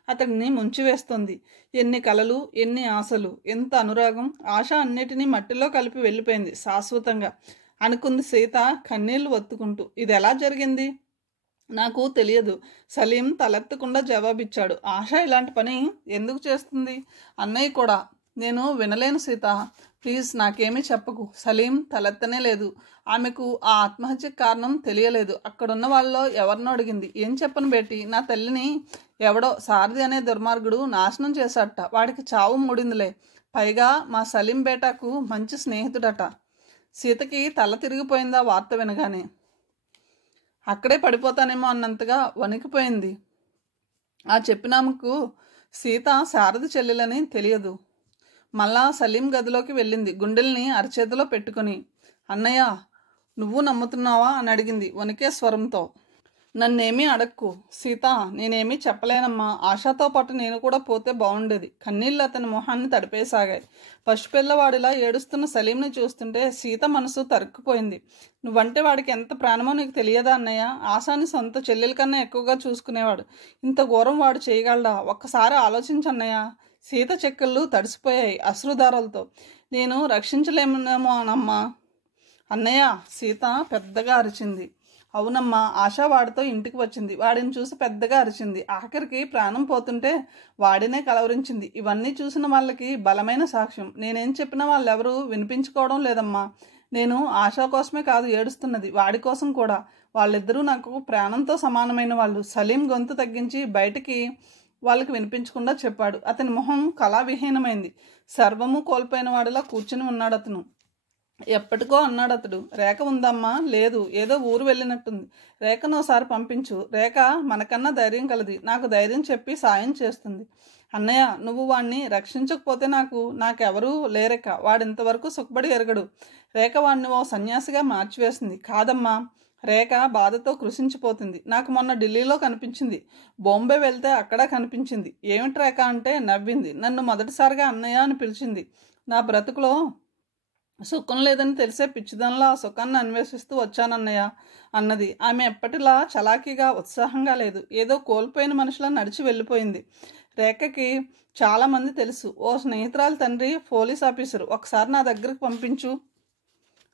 అతడిని ముంచివేస్తుంది. ఎన్ని కలలు, ఎన్ని ఆశలు, ఎంత అనురాగం! ఆశ అన్నిటినీ మట్టిలో కలిపి వెళ్ళిపోయింది శాశ్వతంగా అనుకుంది సీత కన్నీళ్లు ఒత్తుకుంటూ. ఇది ఎలా జరిగింది? నాకు తెలియదు. సలీం తలెత్తకుండా జవాబిచ్చాడు. ఆశ ఇలాంటి పని ఎందుకు చేస్తుంది? అన్నయ్య కూడా. నేను వినలేను సీత, ప్లీజ్ నాకేమీ చెప్పకు. సలీం తలెత్తనే లేదు. ఆమెకు ఆ ఆత్మహత్యకు కారణం తెలియలేదు. అక్కడున్న వాళ్ళలో ఎవరినో అడిగింది. ఏం చెప్పను బేటి, నా తల్లిని ఎవడో సారథి అనే దుర్మార్గుడు నాశనం చేశాడట. వాడికి చావు మూడిందిలే. పైగా మా సలీం బేటాకు మంచి స్నేహితుడట. సీతకి తల తిరిగిపోయిందా వార్త వినగానే. అక్కడే పడిపోతానేమో అన్నంతగా వణికిపోయింది. ఆ చెప్పినామకు సీత సారథి చెల్లెలని తెలియదు. మళ్ళా సలీం గదిలోకి వెళ్ళింది గుండెల్ని అరచేతిలో పెట్టుకుని. అన్నయ్య, నువ్వు నమ్ముతున్నావా అని అడిగింది వణికే స్వరంతో. నన్నేమీ అడక్కు సీత, నేనేమీ చెప్పలేనమ్మా. ఆశతో పాటు నేను కూడా పోతే బాగుండేది. కన్నీళ్ళు అతని మొహాన్ని తడిపేసాగాయి. పసిపిల్లవాడిలా ఏడుస్తున్న సలీంని చూస్తుంటే సీత మనసు తరుక్కుపోయింది. నువ్వంటే వాడికి ఎంత ప్రాణమో నీకు తెలియదా అన్నయ్య? ఆశాని సొంత చెల్లెల కన్నా ఎక్కువగా చూసుకునేవాడు. ఇంత ఘోరం వాడు చేయగలడా? ఒక్కసారి ఆలోచించన్నయ్య. సీత చెక్కళ్ళు తడిసిపోయాయి అశ్రుధారాలతో. నేను రక్షించలేమేమో అనమ్మా. అన్నయ్య, సీత పెద్దగా అరిచింది. అవునమ్మా, ఆశ వాడితో ఇంటికి వచ్చింది. వాడిని చూసి పెద్దగా అరిచింది. ఆఖరికి ప్రాణం పోతుంటే వాడినే కలవరించింది. ఇవన్నీ చూసిన వాళ్ళకి బలమైన సాక్ష్యం. నేనేం చెప్పినా వాళ్ళెవరూ వినిపించుకోవడం లేదమ్మా. నేను ఆశ కోసమే కాదు ఏడుస్తున్నది, వాడి కోసం కూడా. వాళ్ళిద్దరూ నాకు ప్రాణంతో సమానమైన వాళ్ళు. సలీం గొంతు తగ్గించి బయటికి వాళ్ళకి వినిపించకుండా చెప్పాడు. అతని మొహం కళావిహీనమైంది. సర్వము కోల్పోయిన వాడిలా కూర్చుని ఉన్నాడు అతను. ఎప్పటికో అన్నాడు అతడు. రేఖ ఉందమ్మా? లేదు, ఏదో ఊరు వెళ్ళినట్టుంది. రేఖను ఒకసారి పంపించు. రేఖ మనకన్నా ధైర్యం కలది. నాకు ధైర్యం చెప్పి సాయం చేస్తుంది. అన్నయ్య, నువ్వు వాణ్ణి రక్షించకపోతే నాకెవరూ లేరేక. వాడింతవరకు సుఖపడి ఎరగడు. రేఖ వాణ్ణి ఓ సన్యాసిగా మార్చివేసింది. కాదమ్మా, రేఖ బాధతో కృషించిపోతుంది. నాకు మొన్న ఢిల్లీలో కనిపించింది. బాంబే వెళ్తే అక్కడ కనిపించింది. ఏమిటి రేఖ అంటే నవ్వింది. నన్ను మొదటిసారిగా అన్నయ్య అని పిలిచింది. నా బ్రతుకులో సుఖం లేదని తెలిసే పిచ్చిదనలో ఆ సుఖాన్ని అన్వేషిస్తూ వచ్చానన్నయ్య అన్నది. ఆమె ఎప్పటిలా చలాకీగా ఉత్సాహంగా లేదు. ఏదో కోల్పోయిన మనుషులా నడిచి వెళ్ళిపోయింది. రేఖకి చాలామంది తెలుసు. ఓ స్నేహితురాలు తండ్రి పోలీస్ ఆఫీసరు. ఒకసారి నా దగ్గరకు పంపించు.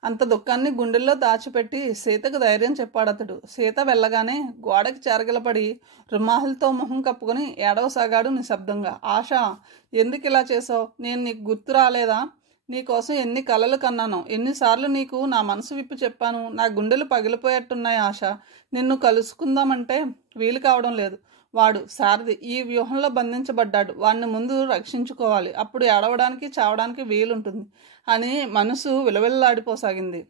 అంత దుఃఖాన్ని గుండెల్లో దాచిపెట్టి సీతకు ధైర్యం చెప్పాడతడు. సీత వెళ్ళగానే గోడకి చెరగలపడి రుమాహులతో మొహం కప్పుకొని ఏడవసాగాడు నిశ్శబ్దంగా. ఆశ, ఎందుకు ఇలా చేసావు? నేను నీకు గుర్తు రాలేదా? నీకోసం ఎన్ని కలలు కన్నాను. ఎన్నిసార్లు నీకు నా మనసు విప్పి చెప్పాను. నా గుండెలు పగిలిపోయేట్టున్నాయి ఆశ. నిన్ను కలుసుకుందామంటే వీలు కావడం లేదు. వాడు సారథి ఈ వ్యూహంలో బంధించబడ్డాడు. వాడిని ముందు రక్షించుకోవాలి. అప్పుడు ఏడవడానికి చావడానికి వీలుంటుంది అని మనసు విలవిల్లాడిపోసాగింది.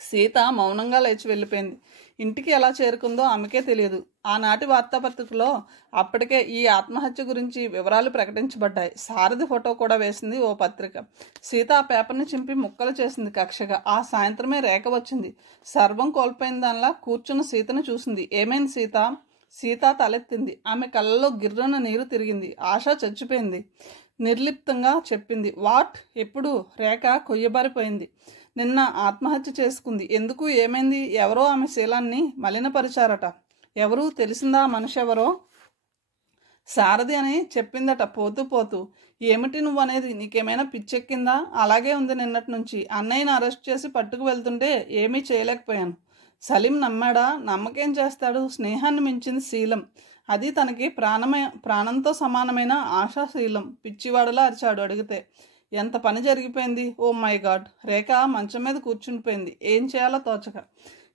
సీత మౌనంగా లేచి వెళ్ళిపోయింది. ఇంటికి ఎలా చేరుకుందో ఆమెకే తెలియదు. ఆనాటి వార్తాపత్రికలో అప్పటికే ఈ ఆత్మహత్య గురించి వివరాలు ప్రకటించబడ్డాయి. సారథి ఫోటో కూడా వేసింది ఓ పత్రిక. సీత ఆ పేపర్ని చింపి ముక్కలు చేసింది కక్షగా. ఆ సాయంత్రమే రేఖ వచ్చింది. సర్వం కోల్పోయిన దానిలా కూర్చున్న సీతను చూసింది. ఏమైంది సీత? సీత తలెత్తింది. ఆమె కళ్ళలో గిర్రన నీరు తిరిగింది. ఆశ చచ్చిపోయింది నిర్లిప్తంగా చెప్పింది. వాట్? ఎప్పుడు? రేఖ కొయ్యబారిపోయింది. నిన్న ఆత్మహత్య చేసుకుంది. ఎందుకు? ఏమైంది? ఎవరో ఆమె శీలాన్ని మలినపరిచారట. ఎవరు? తెలిసిందా మనిషి ఎవరో? సారథి అని చెప్పిందట పోతూ పోతూ. ఏమిటి నువ్వు అనేది? నీకేమైనా పిచ్చెక్కిందా? అలాగే ఉంది నిన్నటి నుంచి. అన్నయ్యని అరెస్ట్ చేసి పట్టుకు వెళ్తుంటే ఏమీ చేయలేకపోయాను. సలీం నమ్మాడా? నమ్మకేం చేస్తాడు? స్నేహాన్ని మించింది శీలం. అది తనకి ప్రాణంతో సమానమైన ఆశాశీలం. పిచ్చివాడులా అరిచాడు అడిగితే. ఎంత పని జరిగిపోయింది. Oh my God. రేఖ మంచం మీద కూర్చుండిపోయింది. ఏం చేయాలో తోచక.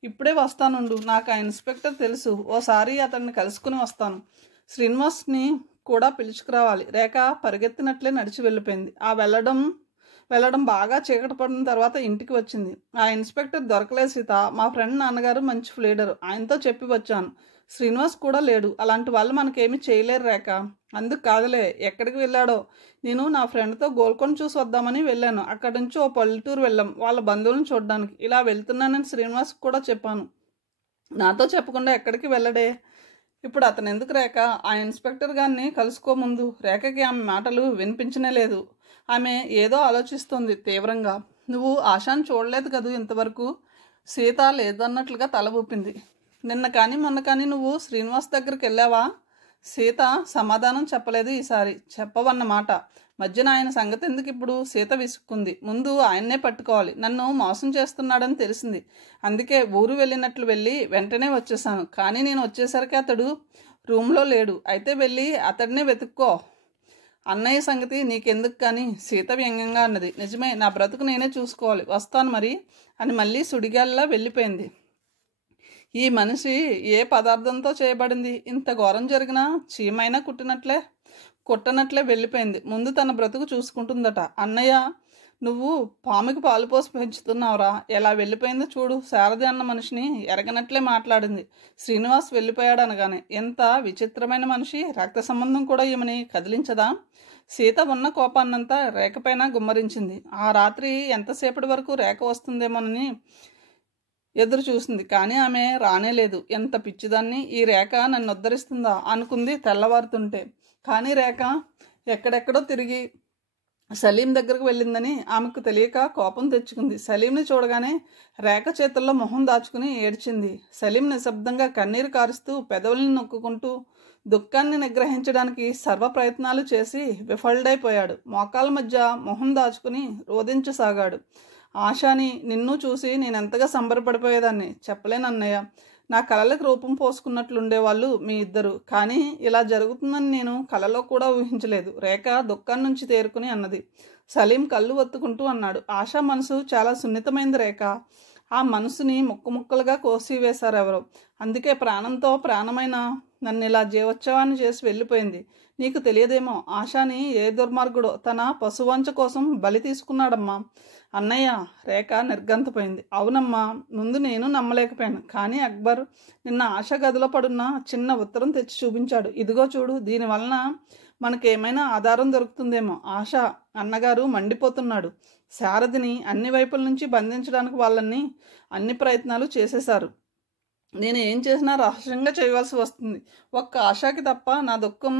ఇప్పుడే వస్తానుండు. నాకు ఆ ఇన్స్పెక్టర్ తెలుసు. ఓసారి అతన్ని కలుసుకుని వస్తాను. శ్రీనివాస్ని కూడా పిలుచుకురావాలి. రేఖ పరిగెత్తినట్లే నడిచి వెళ్ళిపోయింది. వెళ్ళడం బాగా చీకటి పడిన తర్వాత ఇంటికి వచ్చింది. ఆ ఇన్స్పెక్టర్ దొరకలేదు సీత. మా ఫ్రెండ్ నాన్నగారు మంచి ఫ్లీడరు. ఆయనతో చెప్పి వచ్చాను. శ్రీనివాస్ కూడా లేడు. అలాంటి వాళ్ళు మనకేమీ చేయలేరు రేఖ. అందుకు కాదులే, ఎక్కడికి వెళ్ళాడో. నేను నా ఫ్రెండ్తో గోల్కొండ చూసి వద్దామని వెళ్ళాను. అక్కడి నుంచి ఓ పల్లెటూరు వెళ్ళాం వాళ్ళ బంధువులను చూడడానికి. ఇలా వెళ్తున్నానని శ్రీనివాస్ కూడా చెప్పాను. నాతో చెప్పకుండా ఎక్కడికి వెళ్ళడే. ఇప్పుడు అతను ఎందుకు రేఖ? ఆ ఇన్స్పెక్టర్ గారిని కలుసుకోముందు. రేఖకి ఆమె మాటలు వినిపించనే లేదు. ఆమె ఏదో ఆలోచిస్తోంది తీవ్రంగా. నువ్వు ఆశాను చూడలేదు కదూ ఇంతవరకు? సీత లేదన్నట్లుగా తల ఊపింది. నిన్న కానీ మొన్న కానీ నువ్వు శ్రీనివాస్ దగ్గరికి వెళ్ళావా? సీత సమాధానం చెప్పలేదు. ఈసారి చెప్పవన్నమాట. మధ్యన ఆయన సంగతి ఎందుకు ఇప్పుడు? సీత విసుక్కుంది. ముందు ఆయన్నే పట్టుకోవాలి. నన్ను మోసం చేస్తున్నాడని తెలిసింది. అందుకే ఊరు వెళ్ళినట్లు వెళ్ళి వెంటనే వచ్చేసాను. కానీ నేను వచ్చేసరికి అతడు రూమ్లో లేడు. అయితే వెళ్ళి అతడినే వెతుక్కో. అన్నయ్య సంగతి నీకెందుకు కానీ? సీత వ్యంగ్యంగా అన్నది. నిజమే, నా బ్రతుకు నేనే చూసుకోవాలి. వస్తాను మరి అని మళ్ళీ సుడిగాలిలా వెళ్ళిపోయింది. ఈ మనిషి ఏ పదార్థంతో చేయబడింది? ఇంత ఘోరం జరిగినా చీమైనా కుట్టనట్లే వెళ్ళిపోయింది. ముందు తన బ్రతుకు చూసుకుంటుందట. అన్నయ్య, నువ్వు పాముకి పాలు పోసి పెంచుతున్నావురా. ఎలా వెళ్ళిపోయిందో చూడు. శారది అన్న మనిషిని ఎరగనట్లే మాట్లాడింది. శ్రీనివాస్ వెళ్ళిపోయాడు అనగానే. ఎంత విచిత్రమైన మనిషి. రక్త సంబంధం కూడా ఈమెని కదిలించదా? సీత ఉన్న కోపాన్నంతా రేఖపైన గుమ్మరించింది. ఆ రాత్రి ఎంతసేపటి వరకు రేఖ వస్తుందేమోనని ఎదురు చూసింది. కానీ ఆమె రానేలేదు. ఎంత పిచ్చిదాన్ని. ఈ రేఖ నన్ను ఉద్ధరిస్తుందా అనుకుంది తెల్లవారుతుంటే. కానీ రేఖ ఎక్కడెక్కడో తిరిగి సలీం దగ్గరకు వెళ్ళిందని ఆమెకు తెలియక కోపం తెచ్చుకుంది. సలీంని చూడగానే రేఖ చేతుల్లో మొహం దాచుకుని ఏడ్చింది. సలీం నిశ్శబ్దంగా కన్నీరు కారుస్తూ పెదవుల్ని నొక్కుంటూ దుఃఖాన్ని నిగ్రహించడానికి సర్వ ప్రయత్నాలు చేసి విఫలుడైపోయాడు. మోకాల మధ్య మొహం దాచుకుని రోధించసాగాడు. ఆశాని నిన్ను చూసి నేనెంతగా సంబరపడిపోయేదాన్ని చెప్పలేనన్నయ్య. నా కలలకు రూపం పోసుకున్నట్లుండేవాళ్ళు మీ ఇద్దరు. కానీ ఇలా జరుగుతుందని నేను కలలో కూడా ఊహించలేదు. రేఖ దుఃఖం నుంచి తేరుకుని అన్నది. సలీం కళ్ళు ఒత్తుకుంటూ అన్నాడు. ఆశా మనసు చాలా సున్నితమైంది రేఖ. ఆ మనసుని ముక్కలుగా కోసి వేశారు ఎవరో. అందుకే ప్రాణంతో ప్రాణమైన నన్ను ఇలా జీవోత్సవాన్ని చేసి వెళ్ళిపోయింది. నీకు తెలియదేమో, ఆశాని ఏ దుర్మార్గుడో తన పశువంచ కోసం బలి తీసుకున్నాడమ్మా. అన్నయ్య, రేఖ నిర్గంతపోయింది. అవునమ్మా, ముందు నేను నమ్మలేకపోయాను. కానీ అక్బర్ నిన్న ఆశ గదిలో పడున్న చిన్న ఉత్తరం తెచ్చి చూపించాడు. ఇదిగో చూడు, దీనివలన మనకేమైనా ఆధారం దొరుకుతుందేమో. ఆశ అన్నగారు మండిపోతున్నాడు. శారదిని అన్ని వైపుల నుంచి బంధించడానికి వాళ్ళని అన్ని ప్రయత్నాలు చేసేశారు. నేను ఏం చేసినా రహస్యంగా చేయవలసి వస్తుంది. ఒక్క ఆశకి తప్ప నా దుఃఖం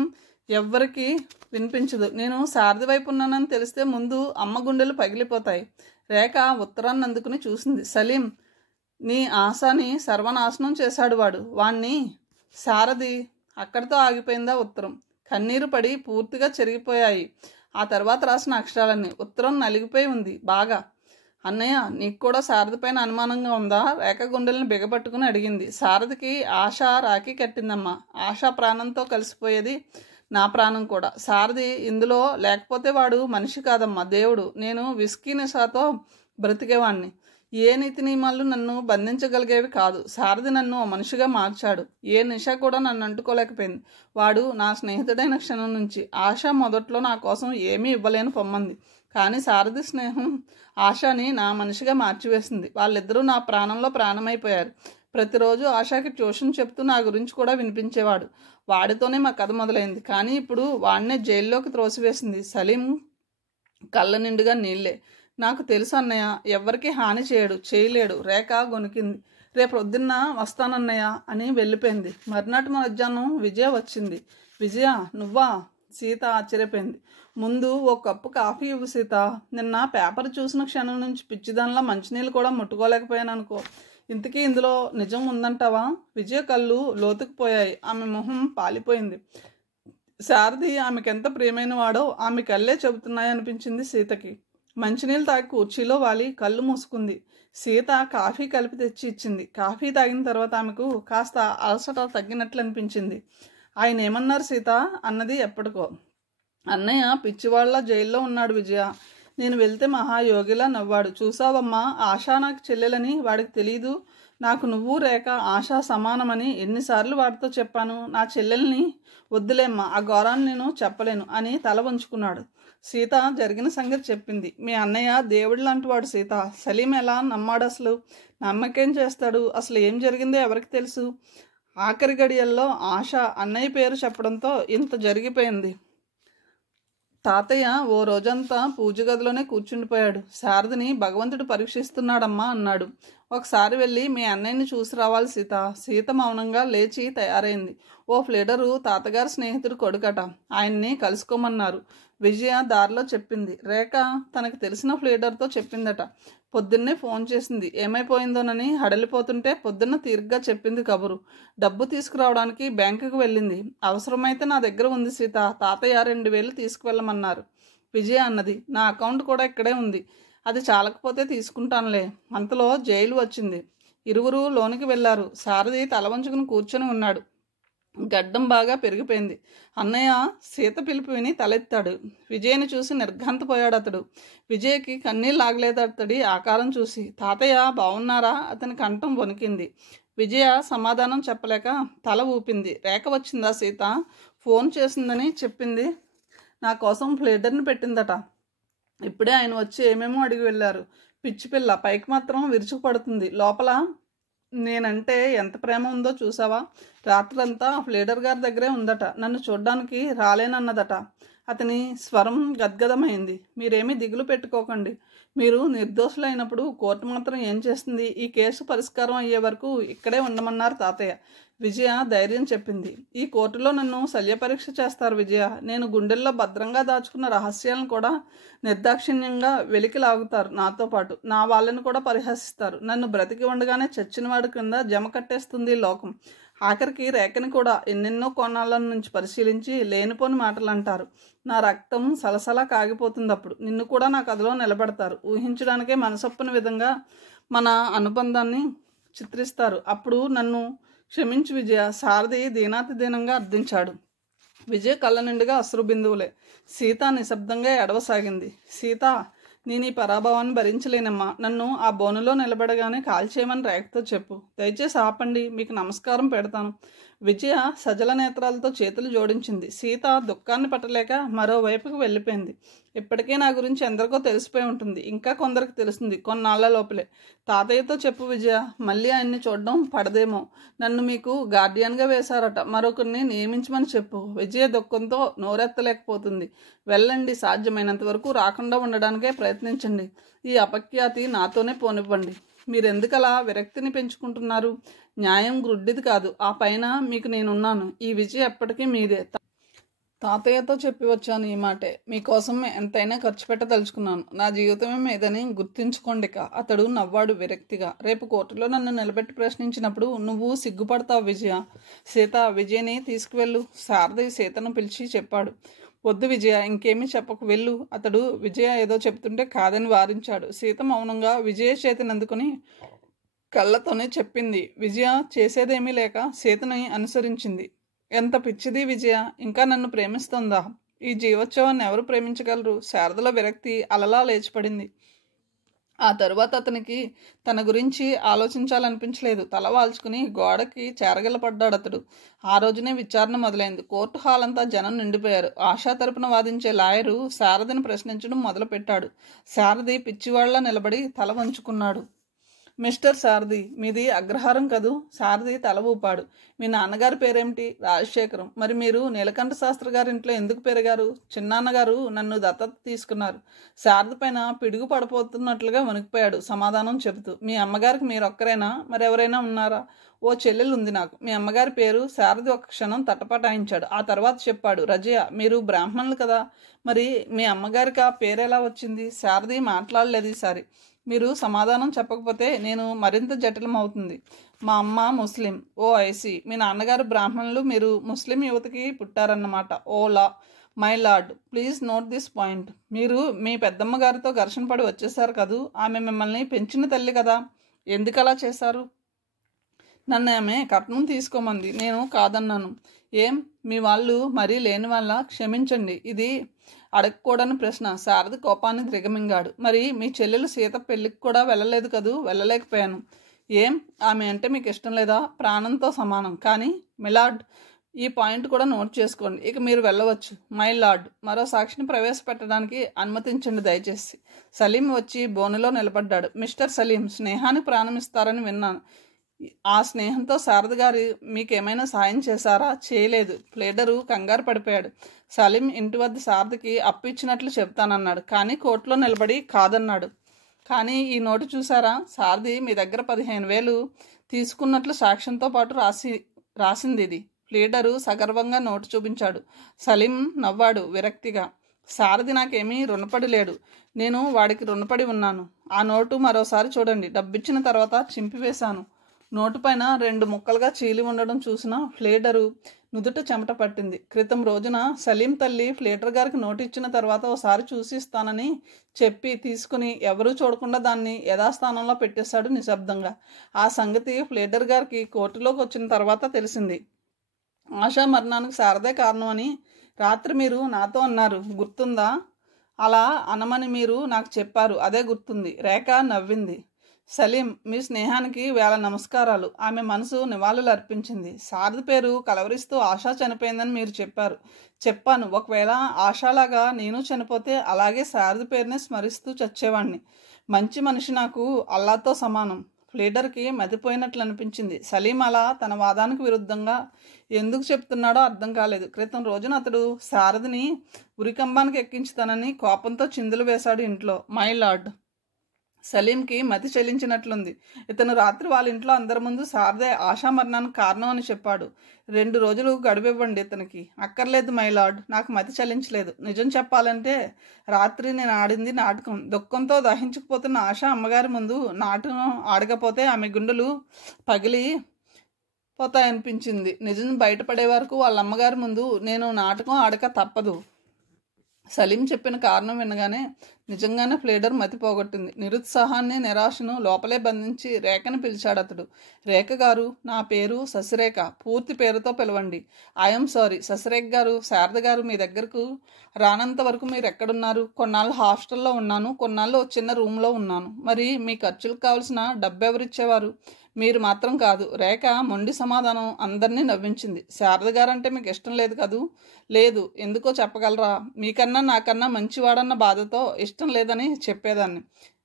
ఎవ్వరికీ వినిపించదు. నేను శారది వైపు ఉన్నానని తెలిస్తే ముందు అమ్మ గుండెలు పగిలిపోతాయి. రేఖ ఉత్తరాన్ని అందుకుని చూసింది. సలీం, నీ ఆశని సర్వనాశనం చేశాడు వాడు. వాణ్ణి శారది. అక్కడితో ఆగిపోయిందా ఉత్తరం. కన్నీరు పడి పూర్తిగా చెరిగిపోయాయి ఆ తర్వాత రాసిన అక్షరాలన్నీ. ఉత్తరం నలిగిపోయి ఉంది బాగా. అన్నయ్య, నీకు కూడా శారది పైన అనుమానంగా ఉందా? రేఖ గుండెలను బిగపట్టుకుని అడిగింది. శారదికి ఆశ రాఖీ కట్టిందమ్మా. ఆశ ప్రాణంతో కలిసిపోయేది నా ప్రాణం కూడా. శారది ఇందులో లేకపోతే వాడు మనిషి కాదమ్మా, దేవుడు. నేను విస్కీ నిషాతో బ్రతికేవాణ్ణి. ఏ నీతి నియమాలు నన్ను బంధించగలిగేవి కాదు. శారది నన్ను మనిషిగా మార్చాడు. ఏ నిష కూడా నన్ను అంటుకోలేకపోయింది. వాడు నా స్నేహితుడైన క్షణం నుంచి ఆశ మొదట్లో నా కోసం ఏమీ ఇవ్వలేను పొమ్మంది. కానీ శారది స్నేహం ఆశని నా మనిషిగా మార్చివేసింది. వాళ్ళిద్దరూ నా ప్రాణంలో ప్రాణమైపోయారు. ప్రతిరోజు ఆశకి ట్యూషన్ చెప్తూ నా గురించి కూడా వినిపించేవాడు. వాడితోనే మా కథ మొదలైంది. కానీ ఇప్పుడు వాడినే జైల్లోకి త్రోసివేసింది. సలీం కళ్ళ నిండుగా నీళ్లే. నాకు తెలుసు అన్నయ్య, ఎవ్వరికి హాని చేయలేడు. రేఖ గొనికింది. రేపు పొద్దున్న వస్తానన్నయ్య అని వెళ్ళిపోయింది. మర్నాటి మధ్యాహ్నం విజయ వచ్చింది. విజయ, నువ్వా? సీత ఆశ్చర్యపోయింది. ముందు ఓ కప్పు కాఫీ ఇవ్వు సీత. నిన్న పేపర్ చూసిన క్షణం నుంచి పిచ్చిదానిలా మంచినీళ్ళు కూడా ముట్టుకోలేకపోయాను అనుకో. ఇంతకీ ఇందులో నిజం ఉందంటావా? విజయ కళ్ళు లోతుకుపోయాయి. ఆమె మొహం పాలిపోయింది. శారది ఆమెకెంత ప్రియమైన వాడో ఆమె కళ్ళే చెబుతున్నాయనిపించింది సీతకి. మంచినీళ్ళు తాగి కుర్చీలో వాలి కళ్ళు మూసుకుంది. సీత కాఫీ కలిపి తెచ్చి ఇచ్చింది. కాఫీ తాగిన తర్వాత ఆమెకు కాస్త అలసట తగ్గినట్లు అనిపించింది. ఆయన ఏమన్నారు సీత అన్నది ఎప్పటికో. అన్నయ్య పిచ్చివాళ్ళ జైల్లో ఉన్నాడు విజయ. నేను వెళ్తే మహాయోగిలా నవ్వాడు. చూసావమ్మా, ఆశా నాకు చెల్లెలని వాడికి తెలీదు. నాకు నువ్వు రేఖ ఆశా సమానమని ఎన్నిసార్లు వాడితో చెప్పాను. నా చెల్లెల్ని వద్దులేమ్మా, ఆ ఘోరాన్ని నేను చెప్పలేను అని తల వంచుకున్నాడు. సీత జరిగిన సంగతి చెప్పింది. మీ అన్నయ్య దేవుడు లాంటి వాడు సీత. సలీం ఎలా నమ్మాడు అసలు? నమ్మకేం చేస్తాడు? అసలు ఏం జరిగిందో ఎవరికి తెలుసు? ఆఖరి గడియల్లో ఆశ అన్నయ్య పేరు చెప్పడంతో ఇంత జరిగిపోయింది. తాతయ్య ఓ రోజంతా పూజ గదిలోనే కూర్చుండిపోయాడు. శారదిని భగవంతుడు పరీక్షిస్తున్నాడమ్మా అన్నాడు. ఒకసారి వెళ్ళి మీ అన్నయ్యని చూసి రావాలి సీత. సీత మౌనంగా లేచి తయారైంది. ఓ ఫ్లీడరు తాతగారి స్నేహితుడు కొడుకట, ఆయన్ని కలుసుకోమన్నారు. విజయ దారిలో చెప్పింది. రేఖ తనకు తెలిసిన ఫ్లీడర్తో చెప్పిందట. పొద్దున్నే ఫోన్ చేసింది. ఏమైపోయిందోనని హడలిపోతుంటే పొద్దున్న తీరిగ్గా చెప్పింది కబురు. డబ్బు తీసుకురావడానికి బ్యాంకుకు వెళ్ళింది. అవసరమైతే నా దగ్గర ఉంది సీత. తాతయ్య 2000 తీసుకువెళ్ళమన్నారు. విజయ అన్నది. నా అకౌంట్ కూడా ఇక్కడే ఉంది. అది చాలకపోతే తీసుకుంటానులే. అంతలో జైలు వచ్చింది. ఇరువురు లోనికి వెళ్లారు. శారది తల వంచుకుని కూర్చొని ఉన్నాడు. గడ్డం బాగా పెరిగిపోయింది. అన్నయ్య సీత పిలుపు విని తలెత్తాడు. విజయని చూసి నిర్ఘాంతపోయాడు అతడు. విజయకి కన్నీళ్ళు ఆగలేదు అతడి ఆకారం చూసి. తాతయ్య బాగున్నారా? అతని కంఠం వణికింది. విజయ సమాధానం చెప్పలేక తల ఊపింది. రేఖ వచ్చిందా సీత? ఫోన్ చేసిందని చెప్పింది. నా కోసం ఫ్లీడర్ని పెట్టిందట. ఇప్పుడే ఆయన వచ్చి ఏమేమో అడిగి వెళ్ళారు. పిచ్చి పిల్ల, పైకి మాత్రం విరుచుకుపడుతుంది, లోపల నేనంటే ఎంత ప్రేమ ఉందో చూసావా? రాత్రంతా ఫ్లీడర్ గారి దగ్గరే ఉందట. నన్ను చూడ్డానికి రాలేనన్నదట. అతని స్వరం గద్గదమైంది. మీరేమీ దిగులు పెట్టుకోకండి. మీరు నిర్దోషులైనప్పుడు కోర్టు మాత్రం ఏం చేస్తుంది? ఈ కేసు పరిష్కారం అయ్యే వరకు ఇక్కడే ఉండమన్నారు తాతయ్య. విజయ ధైర్యం చెప్పింది. ఈ కోర్టులో నన్ను శల్యపరీక్ష చేస్తారు విజయ. నేను గుండెల్లో భద్రంగా దాచుకున్న రహస్యాలను కూడా నిర్దాక్షిణ్యంగా వెలికి లాగుతారు. నాతో పాటు నా వాళ్ళని కూడా పరిహసిస్తారు. నన్ను బ్రతికి ఉండగానే చచ్చినవాడి కింద జమ కట్టేస్తుంది లోకం. ఆఖరికి రేఖని కూడా ఎన్నెన్నో కోణాల నుంచి పరిశీలించి లేనిపోని మాటలు అంటారు. నా రక్తం సలసలా కాగిపోతుంది. అప్పుడు నిన్ను కూడా నా కథలో నిలబెడతారు. ఊహించడానికే మనసొప్పని విధంగా మన అనుబంధాన్ని చిత్రిస్తారు. అప్పుడు నన్ను క్షమించు విజయ, సారథి దీనాతి దీనంగా అర్థించాడు. విజయ్ కళ్ళ నిండుగా అశ్రు బిందువులే. సీత నిశ్శబ్దంగా ఎడవసాగింది. సీత, నేను ఈ పరాభవాన్ని భరించలేనమ్మా. నన్ను ఆ బోనులో నిలబడగానే కాల్చేయమని రేఖతో చెప్పు. దయచేసి ఆపండి, మీకు నమస్కారం పెడతాను. విజయ సజల నేత్రాలతో చేతులు జోడించింది. సీత దుఃఖాన్ని పట్టలేక మరోవైపుకు వెళ్ళిపోయింది. ఇప్పటికే నా గురించి ఎందరికో తెలిసిపోయి ఉంటుంది. ఇంకా కొందరికి తెలుస్తుంది కొన్నాళ్ల లోపలే. తాతయ్యతో చెప్పు విజయ, మళ్ళీ ఆయన్ని చూడడం పడదేమో. నన్ను మీకు గార్డియన్గా వేశారట, మరొకరిని నియమించమని చెప్పు. విజయ దుఃఖంతో నోరెత్తలేకపోతుంది. వెళ్ళండి, సాధ్యమైనంత వరకు రాకుండా ఉండడానికే ప్రయత్నించండి. ఈ అపఖ్యాతి నాతోనే పోనివ్వండి. మీరెందుకలా విరక్తిని పెంచుకుంటున్నారు? న్యాయం గ్రుడ్డిది కాదు. ఆ పైన మీకు నేనున్నాను. ఈ విజయ ఎప్పటికీ మీదే. తాతయ్యతో చెప్పి వచ్చాను ఈ మాటే. మీకోసం ఎంతైనా ఖర్చు పెట్టదలుచుకున్నాను. నా జీవితమే మీదని గుర్తించుకోండిక. అతడు నవ్వాడు విరక్తిగా. రేపు కోర్టులో నన్ను నిలబెట్టి ప్రశ్నించినప్పుడు నువ్వు సిగ్గుపడతావు విజయ. సీత, విజయని తీసుకువెళ్ళు. సారథి సీతను పిలిచి చెప్పాడు. వద్దు విజయ, ఇంకేమీ చెప్పకు, వెళ్ళు. అతడు విజయ ఏదో చెప్తుంటే కాదని వారించాడు. సీత మౌనంగా విజయ చేతిని అందుకుని కళ్ళతోనే చెప్పింది. విజయ చేసేదేమీ లేక సీతని అనుసరించింది. ఎంత పిచ్చిది విజయ, ఇంకా నన్ను ప్రేమిస్తుందా? ఈ జీవోత్సవాన్ని ఎవరు ప్రేమించగలరు? శారదలో విరక్తి అలలా లేచిపడింది. ఆ తరువాత అతనికి తన గురించి ఆలోచించాలనిపించలేదు. తల వాల్చుకుని గోడకి చేరగలపడ్డాడు అతడు. ఆ రోజునే విచారణ మొదలైంది. కోర్టు హాల్ అంతా జనం నిండిపోయారు. ఆశా తరపున వాదించే లాయరు శారదని ప్రశ్నించడం మొదలుపెట్టాడు. శారది పిచ్చివాళ్లా నిలబడి తల వంచుకున్నాడు. మిస్టర్ సారథి, మీది అగ్రహారం కదూ? సారథి తల ఊపాడు. మీ నాన్నగారి పేరేమిటి? రాజశేఖరం. మరి మీరు నీలకంఠ శాస్త్రి గారింట్లో ఎందుకు పెరిగారు? చిన్నాన్నగారు నన్ను దత్తత తీసుకున్నారు. శారద పైన పిడుగు పడిపోతున్నట్లుగా వణికిపోయాడు సమాధానం చెబుతూ. మీ అమ్మగారికి మీరొక్కరేనా? మరెవరైనా ఉన్నారా? ఓ చెల్లెలు ఉంది నాకు. మీ అమ్మగారి పేరు? శారది ఒక క్షణం తటపటాయించాడు. ఆ తర్వాత చెప్పాడు. రజయ, మీరు బ్రాహ్మణులు కదా, మరి మీ అమ్మగారికి ఆ పేరు ఎలా వచ్చింది? శారది మాట్లాడలేదు ఈసారి. మీరు సమాధానం చెప్పకపోతే నేను మరింత జటిలం అవుతుంది. మా అమ్మ ముస్లిం. ఓ ఐసి. మీ నాన్నగారు బ్రాహ్మణులు, మీరు ముస్లిం యువతకి పుట్టారన్నమాట. ఓలా my lord, please note this point. మీరు మీ పెద్దమ్మ గారితో ఘర్షణ పడి వచ్చేసారు కదూ? ఆమె మిమ్మల్ని పెంచిన తల్లి కదా, ఎందుకలా చేశారు? నన్ను ఆమె కట్నం తీసుకోమంది, నేను కాదన్నాను. ఏం మీ వాళ్ళు మరీ లేని వాళ్ళ? క్షమించండి, ఇది అడగకూడని ప్రశ్న. శారద కోపాన్ని దిగమింగాడు. మరి మీ చెల్లెలు సీత పెళ్ళికి కూడా వెళ్ళలేదు కదూ? వెళ్ళలేకపోయాను. ఏం ఆమె అంటే మీకు ఇష్టం లేదా? ప్రాణంతో సమానం. కానీ మిలార్డ్, ఈ పాయింట్ కూడా నోట్ చేసుకోండి. ఇక మీరు వెళ్ళవచ్చు. మై లార్డ్, మరో సాక్షిని ప్రవేశపెట్టడానికి అనుమతించండి దయచేసి. సలీం వచ్చి బోనులో నిలబడ్డాడు. మిస్టర్ సలీం, స్నేహానికి ప్రాణం ఇస్తారని విన్నాను. ఆ స్నేహంతో శారద గారు మీకేమైనా సాయం చేశారా? చేయలేదు. ప్లేడరు కంగారు పడిపోయాడు. సలీం ఇంటి వద్ద శారదకి అప్పు ఇచ్చినట్లు చెప్తానన్నాడు, కానీ కోర్టులో నిలబడి కాదన్నాడు. కానీ ఈ నోటు చూసారా? శారది మీ దగ్గర 15,000 తీసుకున్నట్లు సాక్ష్యంతో పాటు రాసింది ఇది. ప్లేడరు సగర్వంగా నోటు చూపించాడు. సలీం నవ్వాడు విరక్తిగా. శారది నాకేమీ రుణపడి లేడు, నేను వాడికి రుణపడి ఉన్నాను. ఆ నోటు మరోసారి చూడండి. డబ్బిచ్చిన తర్వాత చింపివేశాను. నోటు పైన 2 ముక్కలుగా చీలి ఉండడం చూసిన ఫ్లేడరు నుదుట చెమట పట్టింది. క్రితం రోజున సలీం తల్లి ఫ్లేటర్ గారికి నోటు ఇచ్చిన తర్వాత ఒకసారి చూసి ఇస్తానని చెప్పి తీసుకుని ఎవరూ చూడకుండా దాన్ని యథాస్థానంలో పెట్టేశాడు నిశ్శబ్దంగా. ఆ సంగతి ఫ్లేటర్ గారికి కోర్టులోకి వచ్చిన తర్వాత తెలిసింది. ఆశా మరణానికి శారదే కారణం అని రాత్రి మీరు నాతో అన్నారు, గుర్తుందా? అలా అనమని మీరు నాకు చెప్పారు, అదే గుర్తుంది. రేఖ నవ్వింది. సలీం, మీ స్నేహానికి వేల నమస్కారాలు. ఆమె మనసు నివాళులు అర్పించింది. శారద పేరు కలవరిస్తూ ఆశా చనిపోయిందని మీరు చెప్పారు. చెప్పాను. ఒకవేళ ఆశాలాగా నేను చనిపోతే అలాగే శారద పేరునే స్మరిస్తూ చచ్చేవాణ్ణి. మంచి మనిషి నాకు అల్లాతో సమానం. ఫ్లీడర్కి మతిపోయినట్లు అనిపించింది. సలీం అలా తన వాదానికి విరుద్ధంగా ఎందుకు చెప్తున్నాడో అర్థం కాలేదు. క్రితం రోజున అతడు శారదని ఉరికంబానికి ఎక్కించుతానని కోపంతో చిందులు వేశాడు ఇంట్లో. మై లార్డ్, సలీంకి మతి చెల్లించినట్లుంది. ఇతను రాత్రి వాళ్ళ ఇంట్లో అందరి ముందు శారదే ఆశా మరణానికి కారణం అని చెప్పాడు. 2 రోజులు గడువివ్వండి ఇతనికి. అక్కర్లేదు మై లార్డ్, నాకు మతి చెల్లించలేదు. నిజం చెప్పాలంటే రాత్రి నేను ఆడింది నాటకం. దుఃఖంతో దహించుకుపోతున్న ఆశ అమ్మగారి ముందు నాటకం ఆడకపోతే ఆమె గుండెలు పగిలి పోతాయనిపించింది. నిజం బయటపడే వరకు వాళ్ళ అమ్మగారి ముందు నేను నాటకం ఆడక తప్పదు. సలీం చెప్పిన కారణం వినగానే నిజంగానే ప్లేడర్ మతి పోగొట్టింది. నిరుత్సాహాన్ని, నిరాశను లోపలే బంధించి రేఖని పిలిచాడు అతడు. రేఖ గారు, నా పేరు శశిరేఖ. పూర్తి పేరుతో పిలవండి. ఐఎమ్ సారీ శశిరేఖ గారు. శారద గారు మీ దగ్గరకు రానంత వరకు మీరు ఎక్కడున్నారు? కొన్నాళ్ళు హాస్టల్లో ఉన్నాను, కొన్నాళ్ళు చిన్న రూమ్లో ఉన్నాను. మరి మీ ఖర్చులకు కావాల్సిన డబ్బు ఎవరిచ్చేవారు? మీరు మాత్రం కాదు. రేఖ మొండి సమాధానం అందరినీ నవ్వించింది. శారద గారంటే మీకు ఇష్టం లేదు కదూ? లేదు. ఎందుకో చెప్పగలరా? మీకన్నా నాకన్నా మంచివాడన్న బాధతో ఇష్టం లేదని చెప్పేదాన్ని.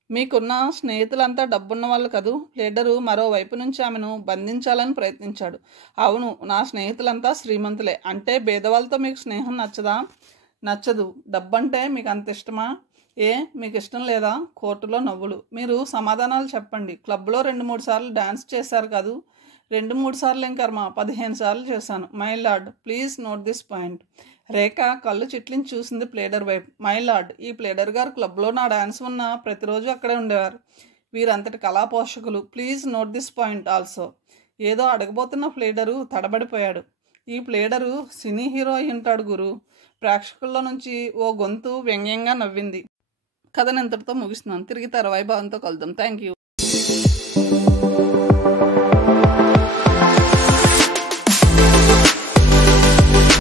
మీకున్న స్నేహితులంతా డబ్బున్న వాళ్ళు కదూ? లీడరు మరోవైపు నుంచి ఆమెను బంధించాలని ప్రయత్నించాడు. అవును, నా స్నేహితులంతా శ్రీమంతులే. అంటే భేదవాళ్ళతో మీకు స్నేహం నచ్చదా? నచ్చదు. డబ్బంటే మీకు అంత ఇష్టమా? ఏ, మీకు ఇష్టం లేదా? కోర్టులో నవ్వులు. మీరు సమాధానాలు చెప్పండి. క్లబ్లో 2-3 సార్లు డ్యాన్స్ చేశారు కదూ? 2-3 సార్లు ఏం కర్మ, 15 సార్లు చేశాను. My lord, please note this point. Rekha కళ్ళు చిట్లించి చూసింది ప్లేడర్ వైపు. మై లార్డ్, ఈ ప్లేడర్ గారు క్లబ్లో నా డ్యాన్స్ ఉన్న ప్రతిరోజు అక్కడే ఉండేవారు. వీరంతటి కళా పోషకులు. Please note this point also. ఏదో అడగబోతున్న ప్లేడరు తడబడిపోయాడు. ఈ ప్లేడరు సినీ హీరో అయి ఉంటాడు గురు. ప్రేక్షకుల్లో నుంచి ఓ గొంతు వ్యంగ్యంగా నవ్వింది. కథను ఇంతటితో ముగిస్తున్నాను. తిరిగి తర్వాయి భావంతో కలుద్దాం. Thank you.